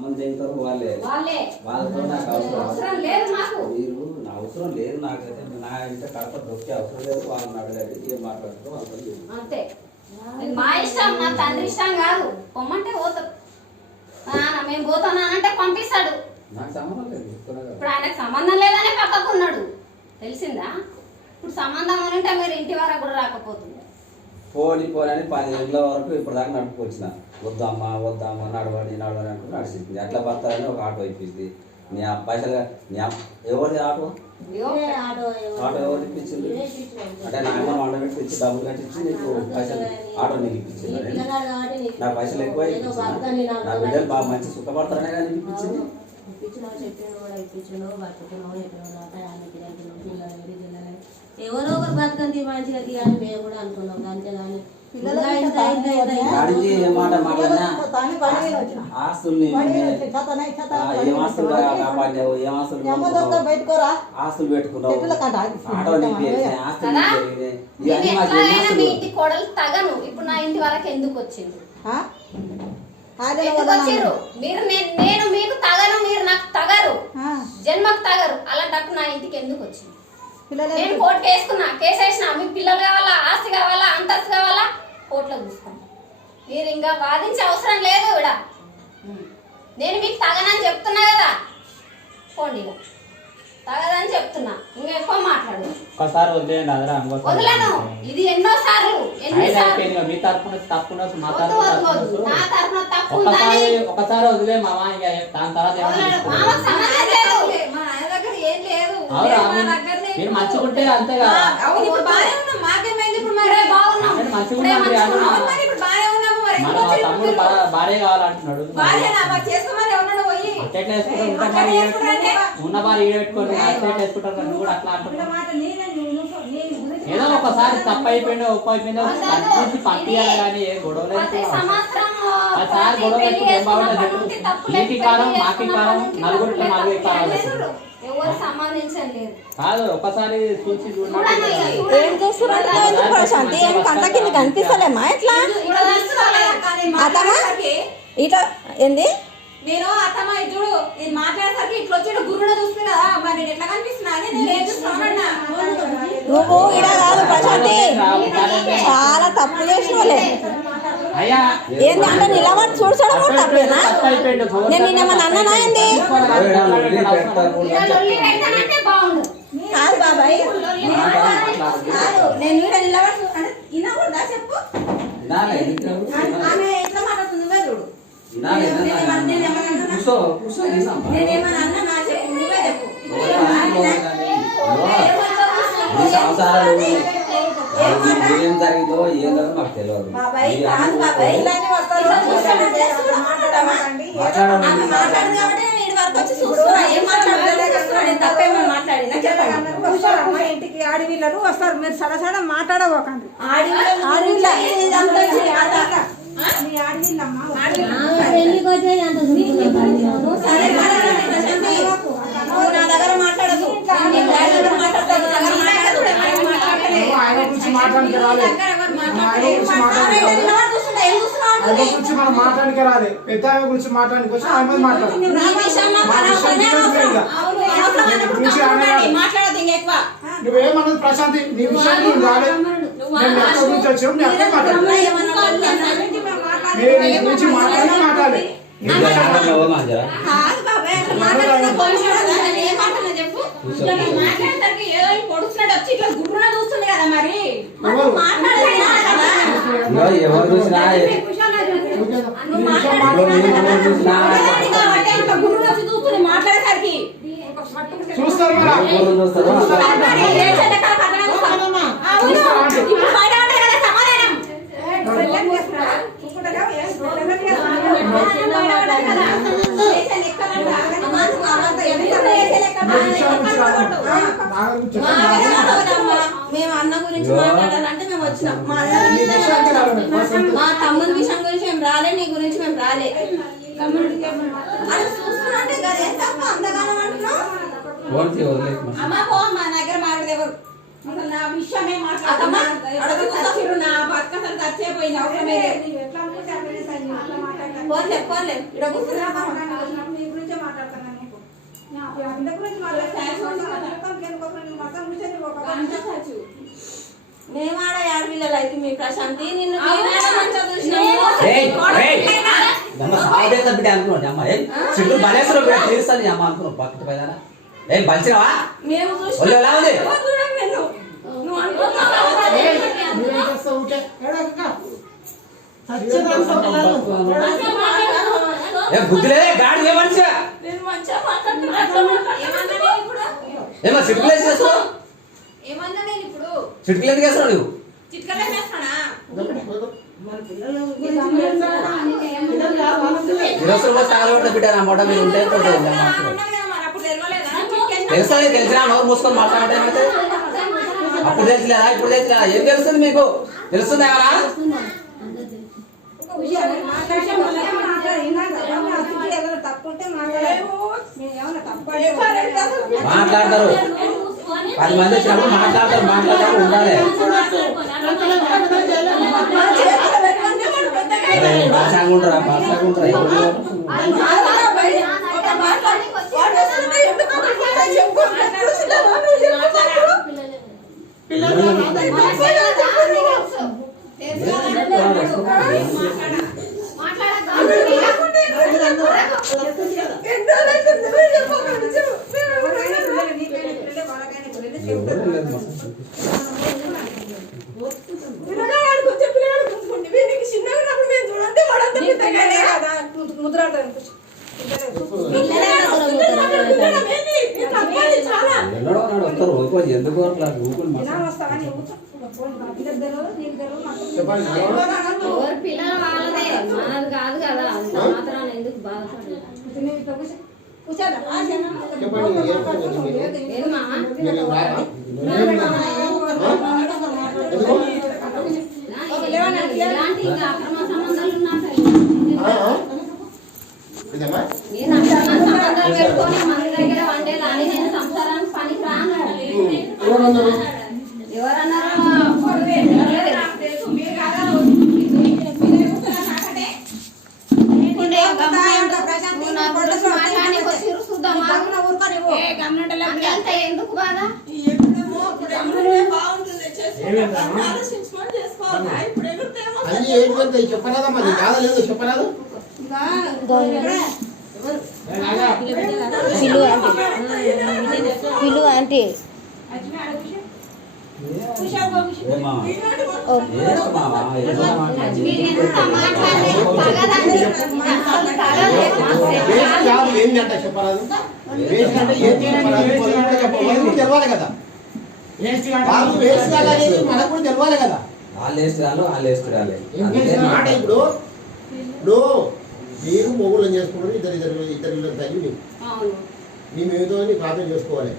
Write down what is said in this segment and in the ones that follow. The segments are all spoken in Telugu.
అమ్మని తింటారు వాళ్ళే వాళ్ళతో నాకు అవసరం లేదు. మీరు నా అవసరం లేదు నాకైతే. నా ఇంత కడప దొక్కే అవసరం లేదు. వాళ్ళని అడగండి ఏం మాట్లాడుతుందో వాళ్ళతో అంతే. మా ఇష్టం, మా తండ్రి ఇష్టం కాదు. పొమ్మంటే పోతారు. మేము పోతానంటే పంపిస్తాడు. నాకు సంబంధం లేదు. ఇప్పుడు ఆయనకు సంబంధం లేదనే పక్కకున్నాడు, తెలిసిందా? ఇప్పుడు సంబంధం అంటే మీరు ఇంటి వరకు కూడా రాకపోతుంది. పోని అని 10 ఏళ్ళ వరకు ఇప్పుడు దాకా నడుపుకొచ్చిన. వద్దమ్మా నడవని అంటూ నడిచింది. ఎట్లా పడతారని ఒక ఆటో ఇప్పింది. నీ పైసలు ఎవరిది ఆటో ఎవరు ఇప్పించింది అంటే నాయన వంట పెట్టి డబ్బులు కట్టించి నీకు పైసలు ఆటో నీకు ఇప్పించింది. నాకు పైసలు ఎక్కువ ఇప్పించింది. నా బిడ్డలు బాగా మంచి సుఖపడతారనే కానీ ఇప్పించింది. ఎవరో ఒకరు బతకంతి మంచిగా తీయాలి మేము కూడా అనుకున్నాం. అంతేగాని ఆస్తులు పెట్టుకున్నావు. కోడలు తగను. ఇప్పుడు నా ఇంటి వరకు ఎందుకు వచ్చింది? మీరు నేను మీకు తగను, మీరు నాకు తగరు, జన్మకు తగరు. అలాంటప్పుడు నా ఇంటికి ఎందుకు వచ్చింది? నేను కోర్టు వేసుకున్నా, కేసు వేసిన. మీకు పిల్లలు కావాలా, ఆస్తి కావాలా, అంతస్తు కావాలా, కోర్టులో చూసుకోండి. మీరు ఇంకా వాదించే అవసరం లేదు. ఇక్కడ నేను మీకు తగనని చెప్తున్నా కదా, పోండి. తగదని చెప్తున్నా, ఇంకా ఎక్కువ మాట్లాడు. వదిలేను. ఇది ఎన్నోసార్లు మీ తరఫున తప్పు నా తరఫున తప్పు ఒకసారి వదిలే మామ. దాని తర్వాత మీరు మంచిగుంటే అంతే కదా. మన తమ్ముడు భార్య కావాలంటున్నాడు. అట్లా ఉన్న భార్య ఈడబెట్టుకొని వేసుకుంటారు. నువ్వు కూడా అట్లా అంటున్నావు. ఏదో ఒకసారి తప్పు అయిపోయిందో ఒప్పు అయిపోయిందో చూసి పంపించాలి కానీ ఏ గొడవ లేదు. సార్ గొడవ పెట్టుకుంటే ఏం బాగుంటుంది? నీకు కాలం మాకి కాలం నలుగురు కాలం కాదు. ఒకసారి చూసి ఏం చేస్తున్నారు ప్రశాంతి? ఏం కంట కింద కనిపిస్తలేమా? ఎట్లా అతమా ఇట్లా ఏంది? నేను అత్తమ్మ చూడు ఇది మాట్లాడేసరికి ఇట్లా వచ్చి గురువులో చూస్తున్నా. మరి నేను ఎట్లా కనిపిస్తున్నా అని నేను చూస్తున్నా. నువ్వు ఇలా కాదు ప్రశాంతి, చాలా తప్పు చేసినోలే. ఏంటంటే నిలబడి చూసడం కూడా తప్పేనా? నేను నేనేమన్నా అన్నానా ఏంది? కాదు బాబాయ్, నేను ఇక్కడ నిలబడి వినకూడదా చెప్పు? ఆమె ఎట్లా మాట్లాడుతుంది నువ్వే చూడు. నేనేమన్నా అన్నా నా చెప్పు, నువ్వే చెప్పు. ఏం జరిగిందో ఏదో మాకు తెలియదు. ఇంటికి ఆడవిళ్ళలు వస్తారు. మీరు సడసడ మాట్లాడబోకండి. నా దగ్గర మాట్లాడదు. గురించి మనం మాట్లాడడానికి రాలే. పెద్ద ఆమె గురించి మాట్లాడడానికి వచ్చి ఆమె మాట్లాడాలి. నువ్వేమన్నది ప్రశాంతి? నీ విషయం రాలే. నేను ఎక్కడ గురించి వచ్చావు నీ అక్కడ మాట్లాడాలి. గురించి మాట్లాడాలి. ఎవరు చూసినా మాట్లాడేసరికి చూస్తారు మేము అన్న గురించి మాట్లాడాలంటే మేము వచ్చినాం. మా తమ్ముని విషయం గురించి మేము రాలే, నీ గురించి మేము రాలే. చూస్తున్నట్టే కదా ఎంత అంతగానం అంటున్నావు. అమ్మ పో, మా దగ్గర మాట్లాడేవారు నా విషయమే మాట్లాడుతున్నారు. నా బతుకసలు చచ్చిపోయింది. అవసరమే పోలే ఇక్కడ కూర్చున్నా అందరి గురించి మేము ఆడ ఆడపిల్లలు అయితే మీ ప్రశాంతి నిన్ను బిడ్డ అనుకున్నాను అమ్మ సిగ్గులు బలేశ్వరం బిడ్డ తీరుస్తాను అమ్మ అనుకున్నావు పక్కన పైన ఏం బలిచినవా మేము ఒళ్ళు ఎలా ఉంది బుద్ధి లేదే గాడి ఏ మనిషి ఏమో సిట్టుకులేసి చేస్తున్నావు ఏమన్నా నేను ఇప్పుడు చిట్టుకులేదు చేస్తున్నావు నువ్వు చిట్కలేస్తానా ఈరోజు తాగలబడ్డ బిడ్డ నా మొట్ట మీద ఉంటే అప్పుడు తెలవలేదా తెలుసా తెలిసినా నోరు మూసుకొని మాట్లాడే అప్పుడు తెలిసిలేదా ఇప్పుడు తెలిసిలేదా ఏం తెలుస్తుంది మీకు తెలుస్తుంది ఏమన్నా మాట్లాడతారు 10 మంది వచ్చినప్పుడు మాట్లాడతారు ఉండాలి భాషాగుంటారా వస్తారు ఎందుకు అట్లా ఎవరు పిల్లలు వాళ్ళదే మనది కాదు కదా అంత మాత్రాన ఎందుకు బాధపడలేదు ఇలాంటి ఇంకా అక్రమ సంబంధాలు నేను అక్రమ సంబంధాలు పెట్టుకొని మన దగ్గర వండేలా అని నేను సంసారానికి పనికి రాను ఎవరన్నారో ఎందుకు బాధ చెప్పరాదమ్మా నీ బాధ లేదు చెప్పరాదు పిలు ఆంటీ ఏంటంటే చెప్పరాదు అంటే ఏం తెలవాలి కదా వాళ్ళు వేస్ట్ అనేది మనకు కూడా తెలవాలి కదా వాళ్ళు వేస్తురాలు వాళ్ళు వేస్తురాలే మాట ఇప్పుడు మీరు మొగుళ్ళని చేసుకుంటారు ఇద్దరు తల్లి మేము ఏదో ప్రార్థన చేసుకోవాలి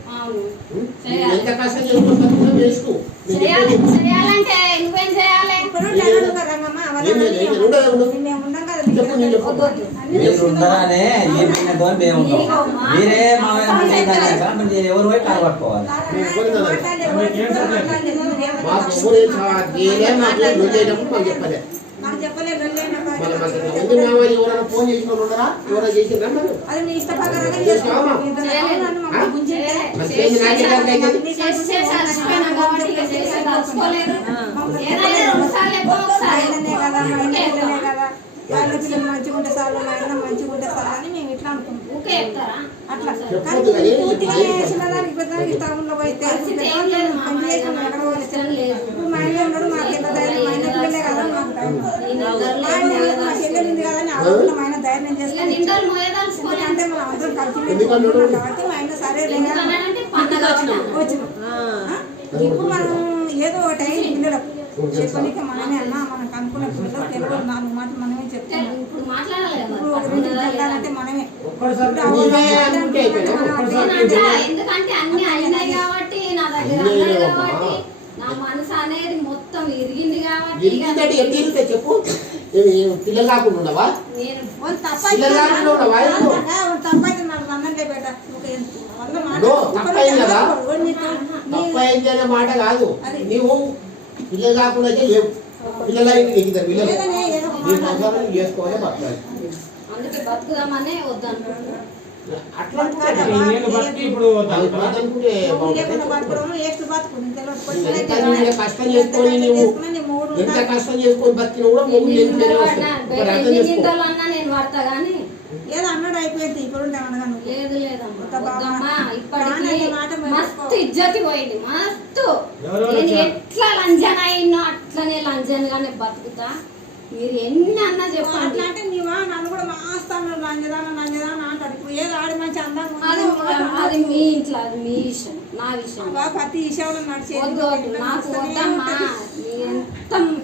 ఎంత కష్టం చేసుకుంటాం వేసుకో మీరుండగానే మేము ఉన్నాం మీరే ఎవరు పోయి కాలపట్టుకోవాలి ఎవరైనా ఫోన్ చేసిన ఉన్నారా ఎవరైనా చేసిందా వాళ్ళ పిల్లలు మంచిగా ఉంటే సార్ ఆయన మంచిగా ఉంటే సార్ అని మేము ఇట్లా అనుకుంటాం అట్లా చిన్నదానికి టౌన్లో పోతే ఇప్పుడు మా ఆయన ఉన్నాడు మాకు ఎంత ధైర్యం మా ఆయన పిల్లలే కదా మాకు ధైర్యం మా చెల్లెలు ఉంది కదా అని ఆలోచన మా ఆయన ధైర్యం చేసుకుని అంటే మనం అందరం కలిసి కాబట్టి మా ఆయన సరే వచ్చిన ఇప్పుడు మనం ఏదో ఒకటి అయింది పిల్లలకు చెప్పడానికి మనమే అన్నా మనకు అనుకున్న పిల్లలు తెలుగు 4 మాటలు మనమే చెప్తాం ఇప్పుడు మాట్లాడాలంటే మనమే ఎందుకంటే అన్ని అయినాయి కాబట్టి నా దగ్గర కాబట్టి నా మనసు అనేది మొత్తం ఇరిగింది కాబట్టి చెప్పు పిల్లలు కాకుండా ఉండవా తప్పైతే నాకు అన్నంటే బేట తప్పైందనే మాట కాదు నీవు పిల్లలు కాకుండా అయితే లేవు పిల్లలు ఎగితారు పిల్లలు నీ సంసారం చేసుకోవాలి బతకాలి అందుకే బతుకుదామనే వద్దనుకుంటున్నాను అట్లా అనుకుంటే నేను బట్టి ఇప్పుడు అనుకుంటే లేకుండా బతకడం ఎక్స్ట్ బతుకు కష్టం చేసుకొని నువ్వు ఎంత కష్టం చేసుకొని బతికిన కూడా మొగుడు లేదు వేరే వస్తుంది. అర్థం చేసుకో. అన్నా నేను వాడతా గానీ ఏదో అన్నాడు అయిపోయింది ఇప్పుడు లేదు లేదమ్మా ఇప్పటికి మస్తు ఇజ్జతి పోయింది మస్తు నేను ఎట్లా లంజన్ అయినో అట్లనే లంజన్ గానే బతుకుతా మీరు ఎన్ని అన్నా అట్లా చెప్పండి అంటే నీవా నన్ను కూడా మాస్తాను లంజదాన అంటారు ఇప్పుడు ఏదో ఆడి మంచి అందంగా అది మీ ఇంట్లో అది మీ విషయం నా విషయం ప్రతి విషయంలో వద్దు వద్దు నాకు వద్దమ్మా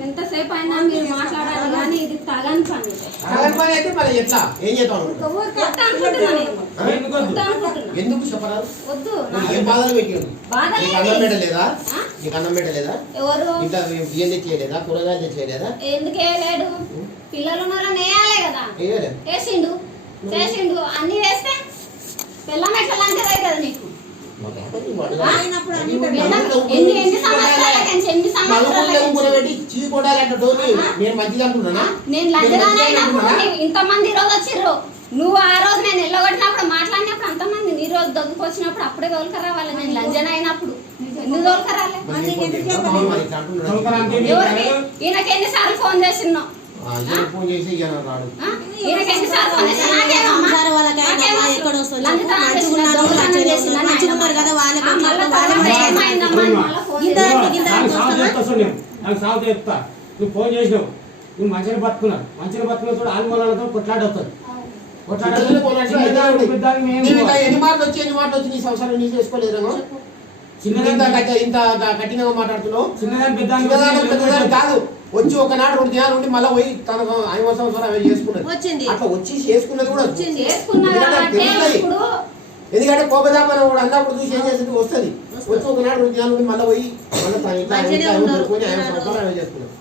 ఎంతసేపు అయినా మీరు మాట్లాడాలి కానీ ఇది తగని పని తగని పని అయితే మళ్ళీ ఎట్లా ఏం చేద్దాం వద్దు అనుకుంటున్నా నేను వద్దు అనుకుంటున్నా ఎందుకు చెప్పరాదు వద్దు ఏం బాధలు పెట్టింది బాధ నీకు అన్నం పెట్టలేదా నీకు అన్నం పెట్టలేదా ఎవరు ఇంట్లో బియ్యం తెచ్చేయలేదా కూరగాయలు తెచ్చేయలేదా ఎందుకు వేయలేడు పిల్లలు ఉన్నారని వేయాలి కదా వేయలే వేసిండు చేసిండు అన్ని వేస్తే పిల్లం ఎట్లా లంచది అవుతుంది నీకు ఎన్ని సంవత్సరాలు నేను మంచిగా అంటున్నానా నేను లంచదాని అయినప్పుడు ఇంతమంది ఈ రోజు వచ్చిర్రు నువ్వు ఆ రోజు నేను ఎల్లగొట్టినప్పుడు మాట్లాడినప్పుడు అంతమంది నీ రోజు దగ్గుకొచ్చినప్పుడు అప్పుడే తోలుకరావాలి నేను లంజన అయినప్పుడు ఎందుకు తోలుకరాలే ఎవరికి ఈయనకి ఎన్నిసార్లు ఫోన్ చేసిన్నో ఫోన్ చేసి రాడు ఈయనకి ఎన్నిసార్లు ఫోన్ చేసి నాకేమమ్మా నాకు సాగు చెప్తా నువ్వు ఫోన్ చేసినావు నువ్వు మంచిగా బతుకున్నావు కూడా ఆల్మూలతో కొట్లాడవుతుంది ఎన్ని మాటలు వచ్చి నీ సంవత్సరం నీ చేసుకోలేదేమో ఇంత కఠినంగా మాట్లాడుతున్నావు చిన్నదాని కాదు వచ్చి ఒకనాడు 2 దినాలు ఉండి మళ్ళీ పోయి తన 5 సంవత్సరాలు అవి చేసుకున్నది అట్లా వచ్చి చేసుకున్నది కూడా ఎందుకంటే కోపదాపన కూడా అన్నప్పుడు చూసి ఏం చేసింది వస్తుంది వచ్చి ఒకనాడు 2 దినాలు ఉండి మళ్ళీ పోయి మళ్ళీ 5 సంవత్సరాలు అవి చేసుకున్నది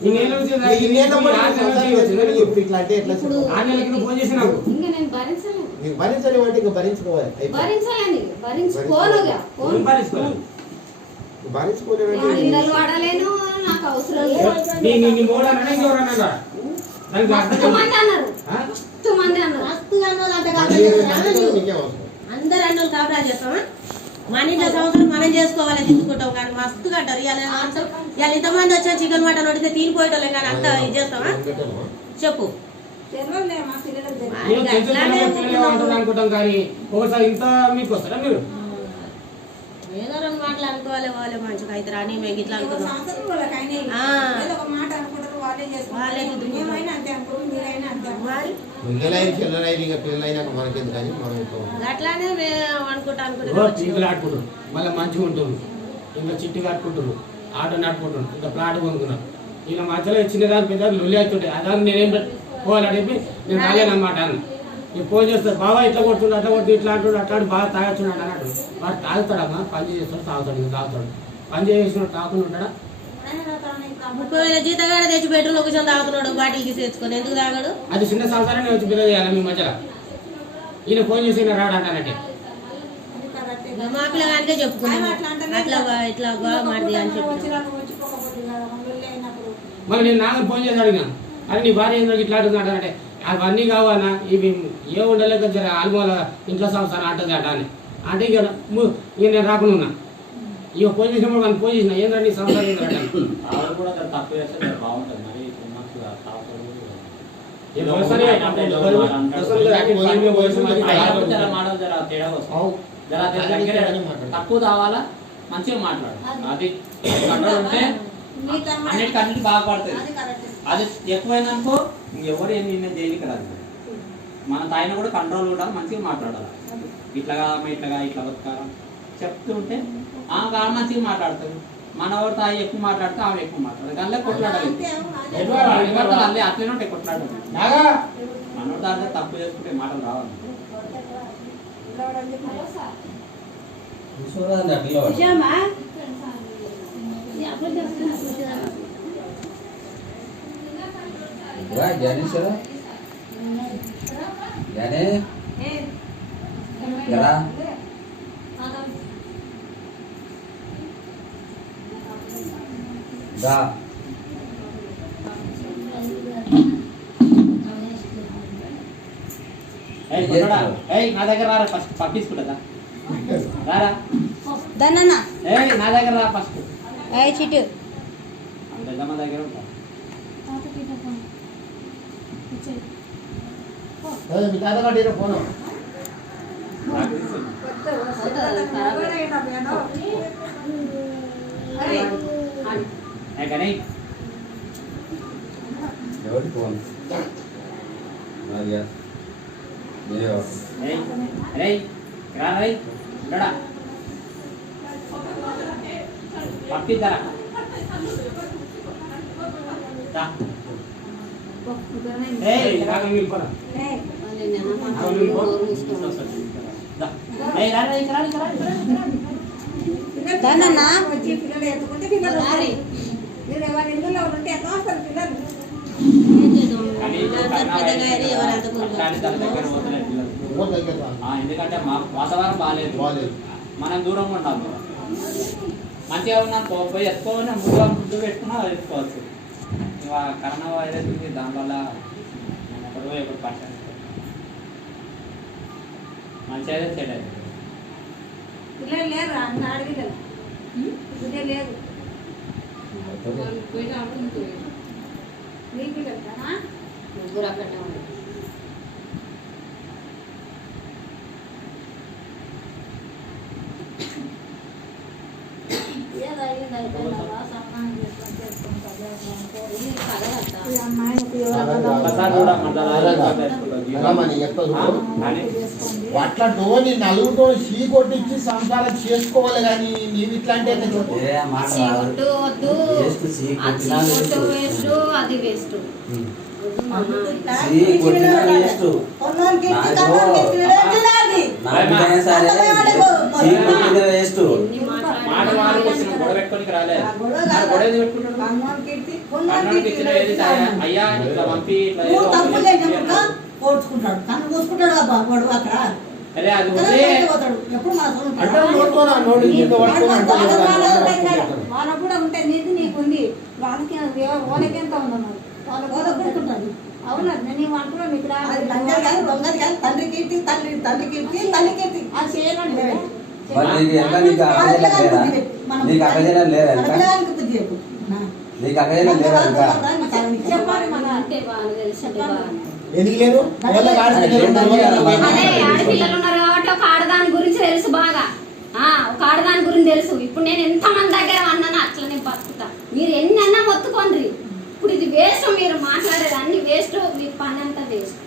ఇట్లా అంటే ఎట్లా భరించలేవు అంటే ఇంకా భరించుకోవాలి వాడలేను నాకు అవసరం అందరు అన్నోళ్ళు కాబరా చేస్తామా మన ఇంట్లో సంవత్సరం మనం చేసుకోవాలి తీసుకుంటాం కానీ మస్తు కట్టారు ఇవాళ ఇంతమంది వచ్చా చికెన్ మటన్ వడితే తినిపోయేటోళ్ళే కానీ అంత ఇది చేస్తామా చెప్పు అనుకుంటాం కానీ ఒకసారి ఇంత మీకు వస్తారా మీరు ఏదో 2 మాటలు అనుకోవాలి వాళ్ళే మంచిగా అయితే రాని మేము ఇట్లా అనుకున్నాం అట్లానే ఆడుకుంటారు మళ్ళీ మంచిగా ఉంటుంది ఇంకా చిట్టి కట్టుకుంటారు ఆటో నడుపుకుంటారు ఇంకా ప్లాట్ కొనుక్కున్నారు ఇలా మధ్యలో చిన్నదాని పెద్ద లొల్లి అవుతుంటాయి అదాన్ని నేనేం పోవాలని చెప్పి నేను రాలేనమాట అన్న నేను ఫోన్ చేస్తాను బాబా ఇట్లా కొడుతుండు అట్లా కొడుతు ఇట్లా అంటాడు అట్లాంటి బాగా తాగొచ్చున్నాడు అన్నట్టు వాడు తాగుతాడమ్మా పని చేస్తాడు తాగుతాడు ఇంకా తాగుతాడు పని చేసినాడు తాకుండా ఉంటాడా 30,000 జీతగాడ తెచ్చి బెడ్రూమ్ కూర్చొని తాగుతున్నాడు బాటిల్ తీసుకొని ఎందుకు తాగాడు అది చిన్న సంవత్సరాన్ని వచ్చి పిల్లలు చేయాలి మీ మధ్యలో ఈయన ఫోన్ చేసి రాడు అంటానంటే మా పిల్లగానికే చెప్పుకున్నాం అట్లా ఇట్లా మాది అని చెప్పి మళ్ళీ నేను నాకు ఫోన్ చేసి అడిగినా అది నీ భార్య ఏందో ఇట్లా అంటున్నాడంటే అవన్నీ కావాలన్నా ఇవి ఏ ఉండలేక జర ఆల్మోల ఇంట్లో సంవత్సరం అంటుంది అట అని అంటే ఇక నేను రాకుండా ఉన్నా ఇక ఫోన్ చేసినప్పుడు మనం ఫోన్ చేసిన ఏంటంటే సంవత్సరం తక్కువ కావాలా మంచిగా మాట్లాడు అది కంట్రోల్ ఉంటే అన్నిటికీ బాగుపడుతుంది అది ఎక్కువైందనుకో ఇంకెవరు ఏమి దేనికి రాదు మన తాయిన కూడా కంట్రోల్ ఉండాలి మంచిగా మాట్లాడాలి ఇట్లాగా ఇట్లా బతకాల చెప్తుంటే ఆమె మంచిగా మాట్లాడుతుంది మన ఎవరు తాయి ఎక్కువ మాట్లాడితే ఆమె ఎక్కువ మాట్లాడదు అందులో కొట్లాడాలి అల్లే అట్లనే ఉంటాయి కొట్లాడాలి మనోడు దాంట్లో తప్పు చేసుకుంటే మాటలు రావాలి నా దగ్గర రారా ఫస్ట్ పంపించుకుంటా రారా దన్నన్నా నా దగ్గర రా ఫస్ట్ చిట్టు పెద్దమ్మ దగ్గర ఉంటా మీ తాత కట్టిన ఫోను కానీ ఎవరికి ఫోన్ పంపిద్దారా దన్నన్నా వచ్చి పిల్లలు ఎత్తుకుంటే పిల్లలు వస్తారు. మీరు ఎవరి ఇళ్ళలో ఉంటే ఎట్లా వస్తారు పిల్లలు? ఎందుకంటే మా వాతావరణం బాగాలేదు మనం దూరంగా ఉండాలి మంచిగా ఉన్నాం పోయి ఎత్తుకోని ముందు పెట్టుకున్నా ఎత్తుకోవచ్చు ఇక కరోనా వైరస్ ఉంది దానివల్ల ఎక్కడో ఎప్పుడు పట్టాను మంచిగా సెట్ అయింది పిల్లలు లేరు అన్న ఆడపిల్లలు పిల్లలు లేరు నీ పిల్లలు కదా ముగ్గురు అక్కడే ఉన్నారు. అట్లా డోని నలుగుతో చీ కొట్టించి సంసారం చేసుకోవాలి కానీ నీవు ఇట్లా అంటే చీకొట్టు వద్దు, ఆ చీకొట్టు వేస్ట్, అది వేస్ట్. అయ్యా ఇట్లా పంపి పోడ్చుకుంటాడు కన్ను మూసుకుంటాడు వాడు అక్కడ అదే అది ఎప్పుడు వాళ్ళకు కూడా ఉంటే నీది నీకుంది వాళ్ళకి వాళ్ళకి ఎంత ఉందన్నారు వాళ్ళకి కొనుక్కుంటారు. అవునా నేను అనుకున్నాను ఇక్కడ దొంగది కానీ తండ్రి కీర్తి తండ్రి కీర్తి తల్లి కీర్తి అది చేయాలండి చెప్పాలి మన అంటే బాగా తెలుసు బాగా. ఎందుకు లేదు అదే ఆడపిల్లలు ఉన్నారు కాబట్టి ఒక ఆడదాని గురించి తెలుసు బాగా. ఒక ఆడదాని గురించి తెలుసు. ఇప్పుడు నేను ఎంతమంది దగ్గర అన్నాను అట్లనే బతుకుతా. మీరు ఎన్ని అన్నా మొత్తుకోండి. ఇప్పుడు ఇది వేస్ట్, మీరు మాట్లాడేది అన్ని వేస్ట్, మీ పని అంతా వేస్ట్.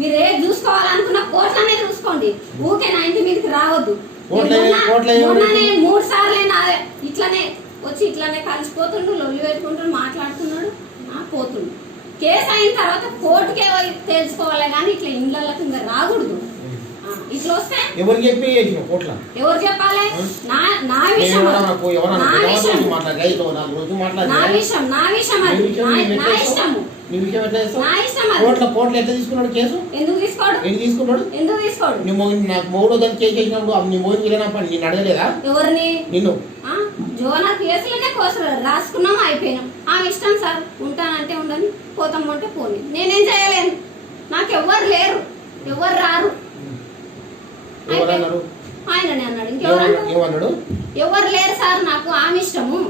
మీరు ఏది చూసుకోవాలనుకున్న కోట్లనే చూసుకోండి. ఊకే నా ఇంటి మీదకి రావద్దు. మొన్ననే 3 సార్లు ఇట్లనే వచ్చి ఇట్లనే కలిసిపోతుండు, లొల్లి పెట్టుకుంటూ మాట్లాడుతున్నాడు, పోతుండు. కేసు అయిన తర్వాత కోర్టుకే తెలుసుకోవాలి కానీ ఇట్లా ఇండ్లకి ఇంకా రాకూడదు. ఇట్లా వస్తే ఎవరు చెప్పి ఎవరు చెప్పాలి? నా విషయం నా ఇష్టం కోర్టులో ఎట్లా తీసుకున్నాడు కేసు? ఎందుకు తీసుకోడు? నాకు మూడో దాన్ని కేసు చేసినప్పుడు నీ మోగిన నేను అడగలేదా ఎవరిని? నిన్ను జోనా కేసులనే కోసం రాసుకున్నాం, అయిపోయినాం. ఆమె ఇష్టం సార్, ఉంటానంటే ఉండని, పోతామంటే పోని. నేనేం చేయలేను. నాకు ఎవ్వరు లేరు, ఎవ్వరు రారు. ఆయననే అన్నాడు. ఇంకెవరు? ఎవరు లేరు సార్, నాకు ఆమె ఇష్టము.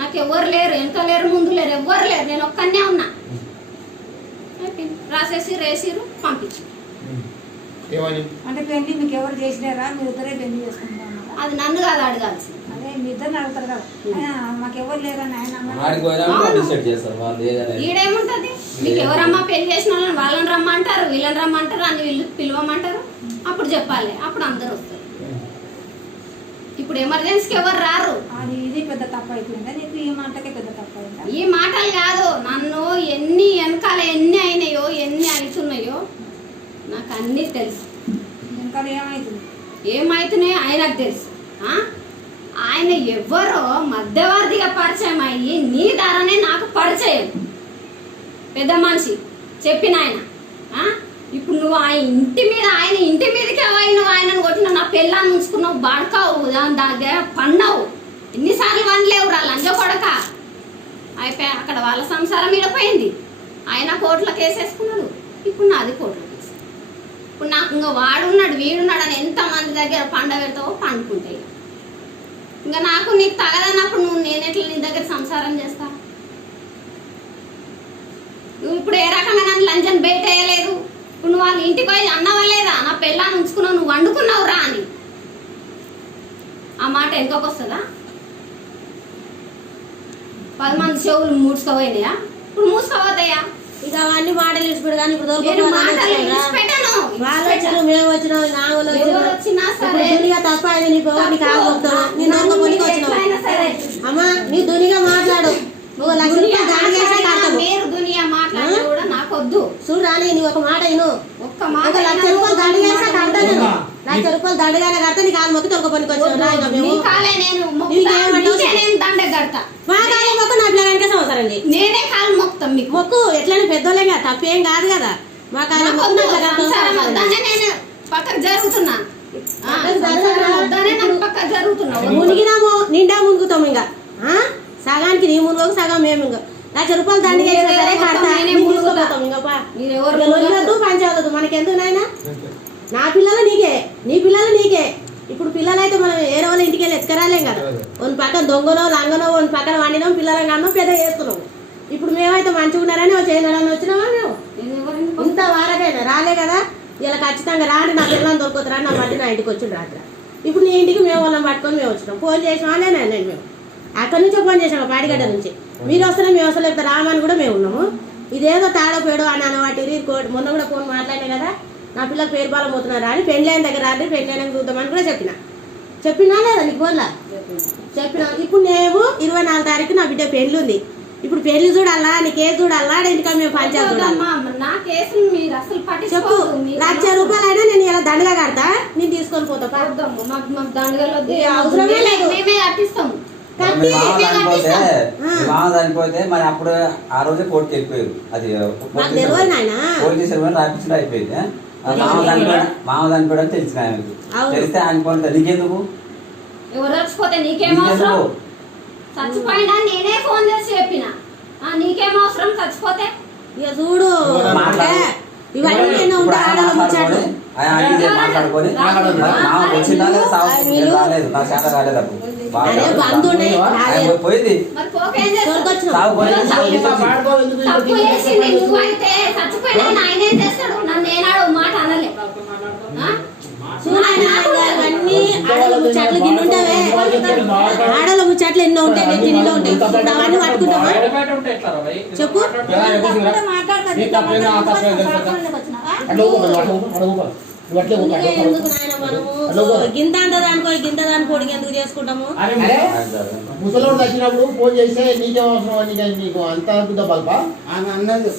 నాకు ఎవ్వరు లేరు, వెనక లేరు, ముందు లేరు, ఎవ్వరు లేరు. నేను ఒక్కనే ఉన్నా. రాసేసి రేసిరు పంపించు. అంటే పెళ్లి మీకు ఎవరు చేసినారా? మీరు ఇద్దరే పెళ్లి చేసుకుంటారు. అది నన్ను కాదు అడగాల్సి. అదే మీ ఇద్దరిని అడుగుతారు కదా. మాకు ఎవరు లేరని ఆయన ఈడేముంటది? మీకు ఎవరమ్మా పెళ్లి చేసిన వాళ్ళని వాళ్ళని రమ్మంటారు, వీళ్ళని రమ్మంటారు, అని వీళ్ళు పిలవమంటారు. అప్పుడు చెప్పాలి, అప్పుడు అందరు వస్తారు. ఇప్పుడు ఎమర్జెన్సీకి ఎవరు రారు. అది ఇది పెద్ద తప్పు అయిపోయిందా నీకు? ఈ మాటకే పెద్ద తప్పు అయిందా? ఈ మాటలు కాదు, నన్ను ఎన్ని వెనకాల ఎన్ని అయినాయో ఎన్ని అవుతున్నాయో నాకు అన్నీ తెలుసు. వెనకాల ఏమవుతున్నాయో ఆయనకు తెలుసు. ఆయన ఎవరో మధ్యవర్తిగా పరిచయం అయ్యి నీ ధరనే నాకు పరిచయం. పెద్ద మనిషి చెప్పిన ఆయన. ఇప్పుడు నువ్వు ఆయన ఇంటి మీదకి నువ్వు ఆయనను కొట్టిన నా పిల్లని ఉంచుకున్నావు, బడకావు, దాని దగ్గర పన్నావు. ఎన్నిసార్లు వనలేవు రా లంజ కొడక. అయిపోయి అక్కడ వాళ్ళ సంసారం ఈడపోయింది. ఆయన కోర్టులో కేసేసుకున్నాడు. ఇప్పుడు నాది కోర్టులో కేసు. ఇప్పుడు నాకు ఇంకా వాడున్నాడు వీడున్నాడు అని ఎంతమంది దగ్గర పండ పెడతావో పండుకుంటాయి. ఇంకా నాకు నీకు తగదన్నప్పుడు నేను ఎట్లా నీ దగ్గర సంసారం చేస్తా? నువ్వు ఇప్పుడు ఏ రకంగా నన్ను లంచం బయట వేయలేదు. ఇప్పుడు నువ్వు వాళ్ళ ఇంటికి పోయి అన్నవా లేదా నా పెళ్ళాన్ని ఉంచుకున్నావు, నువ్వు వండుకున్నావు రా అని ఆ మాట ఎంతకు వస్తుందా? 10 మంది చెవులు మూసుకోపోయినాయా? ఇప్పుడు మూసుకోపోతాయా? ఇక అవన్నీ మాటలు ఇచ్చిపోయాడు కానీ ఇప్పుడు మేము వచ్చినా సరే తప్ప అది నీ నీకు ఆగొస్తాను నేను ఒక పనికి వచ్చినావు అమ్మా నీ దునిగా మాట్లాడు నువ్వు లక్ష రూపాయలు మీరు దునియా మాట్లాడి కూడా నాకు వద్దు. చూడు రాని నువ్వు ఒక మాట అయిను ఒక్క మాట లక్ష రూపాయలు దండగా కడతాను నేను. లక్ష రూపాయలు దండగానే కడతా నీకు కాలు మొక్కి ఒక పనికి వచ్చినావు మా కాలు మొక్కు నా పిల్లగానికే సంవత్సరం నేనే కాలు మొక్కుతాం మీకు మొక్కు ఎట్లనే పెద్దోళ్ళేగా తప్పేం కాదు కదా మా కాలు నేను పక్కకు జరుగుతున్నా మునిగినాము నిండా మునుగుతాము ఇంకా సగానికి నీ మునుగోకు సగం మేము ఇంకా లక్ష రూపాయలు దండగా సరే కడతా ఇంకా పంచవద్దు మనకెందుకు నాయనా నా పిల్లలు నీకే నీ పిల్లలు నీకే. ఇప్పుడు పిల్లలైతే మనం ఏ రోజుల ఇంటికి వెళ్ళి ఎత్తుకరాలేం కదా. కొన్ని పక్కన దొంగనో లంగనో కొన్ని పక్కన వండినాం పిల్లలని కన్నా పెద్ద చేస్తున్నాం. ఇప్పుడు మేమైతే మంచిగా ఉన్నారని చేయలేదని వచ్చినామా మేము ఇంత వారకైనా రాలే కదా. ఇలా ఖచ్చితంగా రాండి నా పిల్లలని దొరుకుతారా నా బట్టి నా ఇంటికి వచ్చిండు రాత్రి. ఇప్పుడు నీ ఇంటికి మేము వాళ్ళని పట్టుకొని మేము వచ్చినాం. ఫోన్ చేసినా నేను మేము అక్కడి నుంచే ఫోన్ చేసాము పాడిగడ్డ నుంచి. మీరు వస్తేనే మేము వస్తలే రామని కూడా మేము ఉన్నాము. ఇదేదో తాడోపేడు అని అనవాటి మొన్న కూడా ఫోన్ మాట్లాడినా కదా నా పిల్లలు పేరు బాలం పోతున్నారా అని పెళ్ళైన దగ్గర రాండి పెళ్ళైనా చూద్దామని కూడా చెప్పినా లేదా నీకు ఫోన్లా చెప్పినా. ఇప్పుడు నేను 24 తారీఖు నా బిడ్డ పెళ్ళి ఉంది. ఇప్పుడు పెళ్లి చూడాలా నీకు ఏ చూడాలా ఇంకా మేము పంచాయతీ చెప్పు. లక్ష రూపాయలు అయినా నేను ఇలా దండగా కడతా నేను తీసుకొని పోతా అవసరమే లేదు మామ చనిపోతే మరి అప్పుడు ఆ రోజే కోర్టుకి వెళ్ళిపోయారు. అది పోలీస్ రాపించడం అయిపోయింది. మామ చనిపోయాడు తెలిసిన ఆయనకి తెలిస్తే ఆయన పోతే నీకెందుకు ఎవరు చచ్చిపోతే నీకేం అవసరం? చచ్చిపోయినా నేనే ఫోన్ చేసి చెప్పిన నీకేం అవసరం చచ్చిపోతే ఇక చూడు ఇవన్నీ మాట్లాడుకొని వచ్చిందా రాలేదు నాకు శాతం కాలేదు అప్పుడు పోయింది ముచ్చట్లు గిన్నె ఉంటావే ఆడల ముచ్చట్లు ఎన్నో ఉంటాయి గిన్నెలో ఉంటాయి అవన్నీ పట్టుకుంటావా చెప్పు గింత అంటది అనుకో గింత దాని పొడికి ఎందుకు చేసుకుంటాము. ముసలోడు తగ్గినప్పుడు ఫోన్ చేస్తే నీకేం అవసరం అని నీకు అంత పెద్ద బల్ప ఆమె అన్నది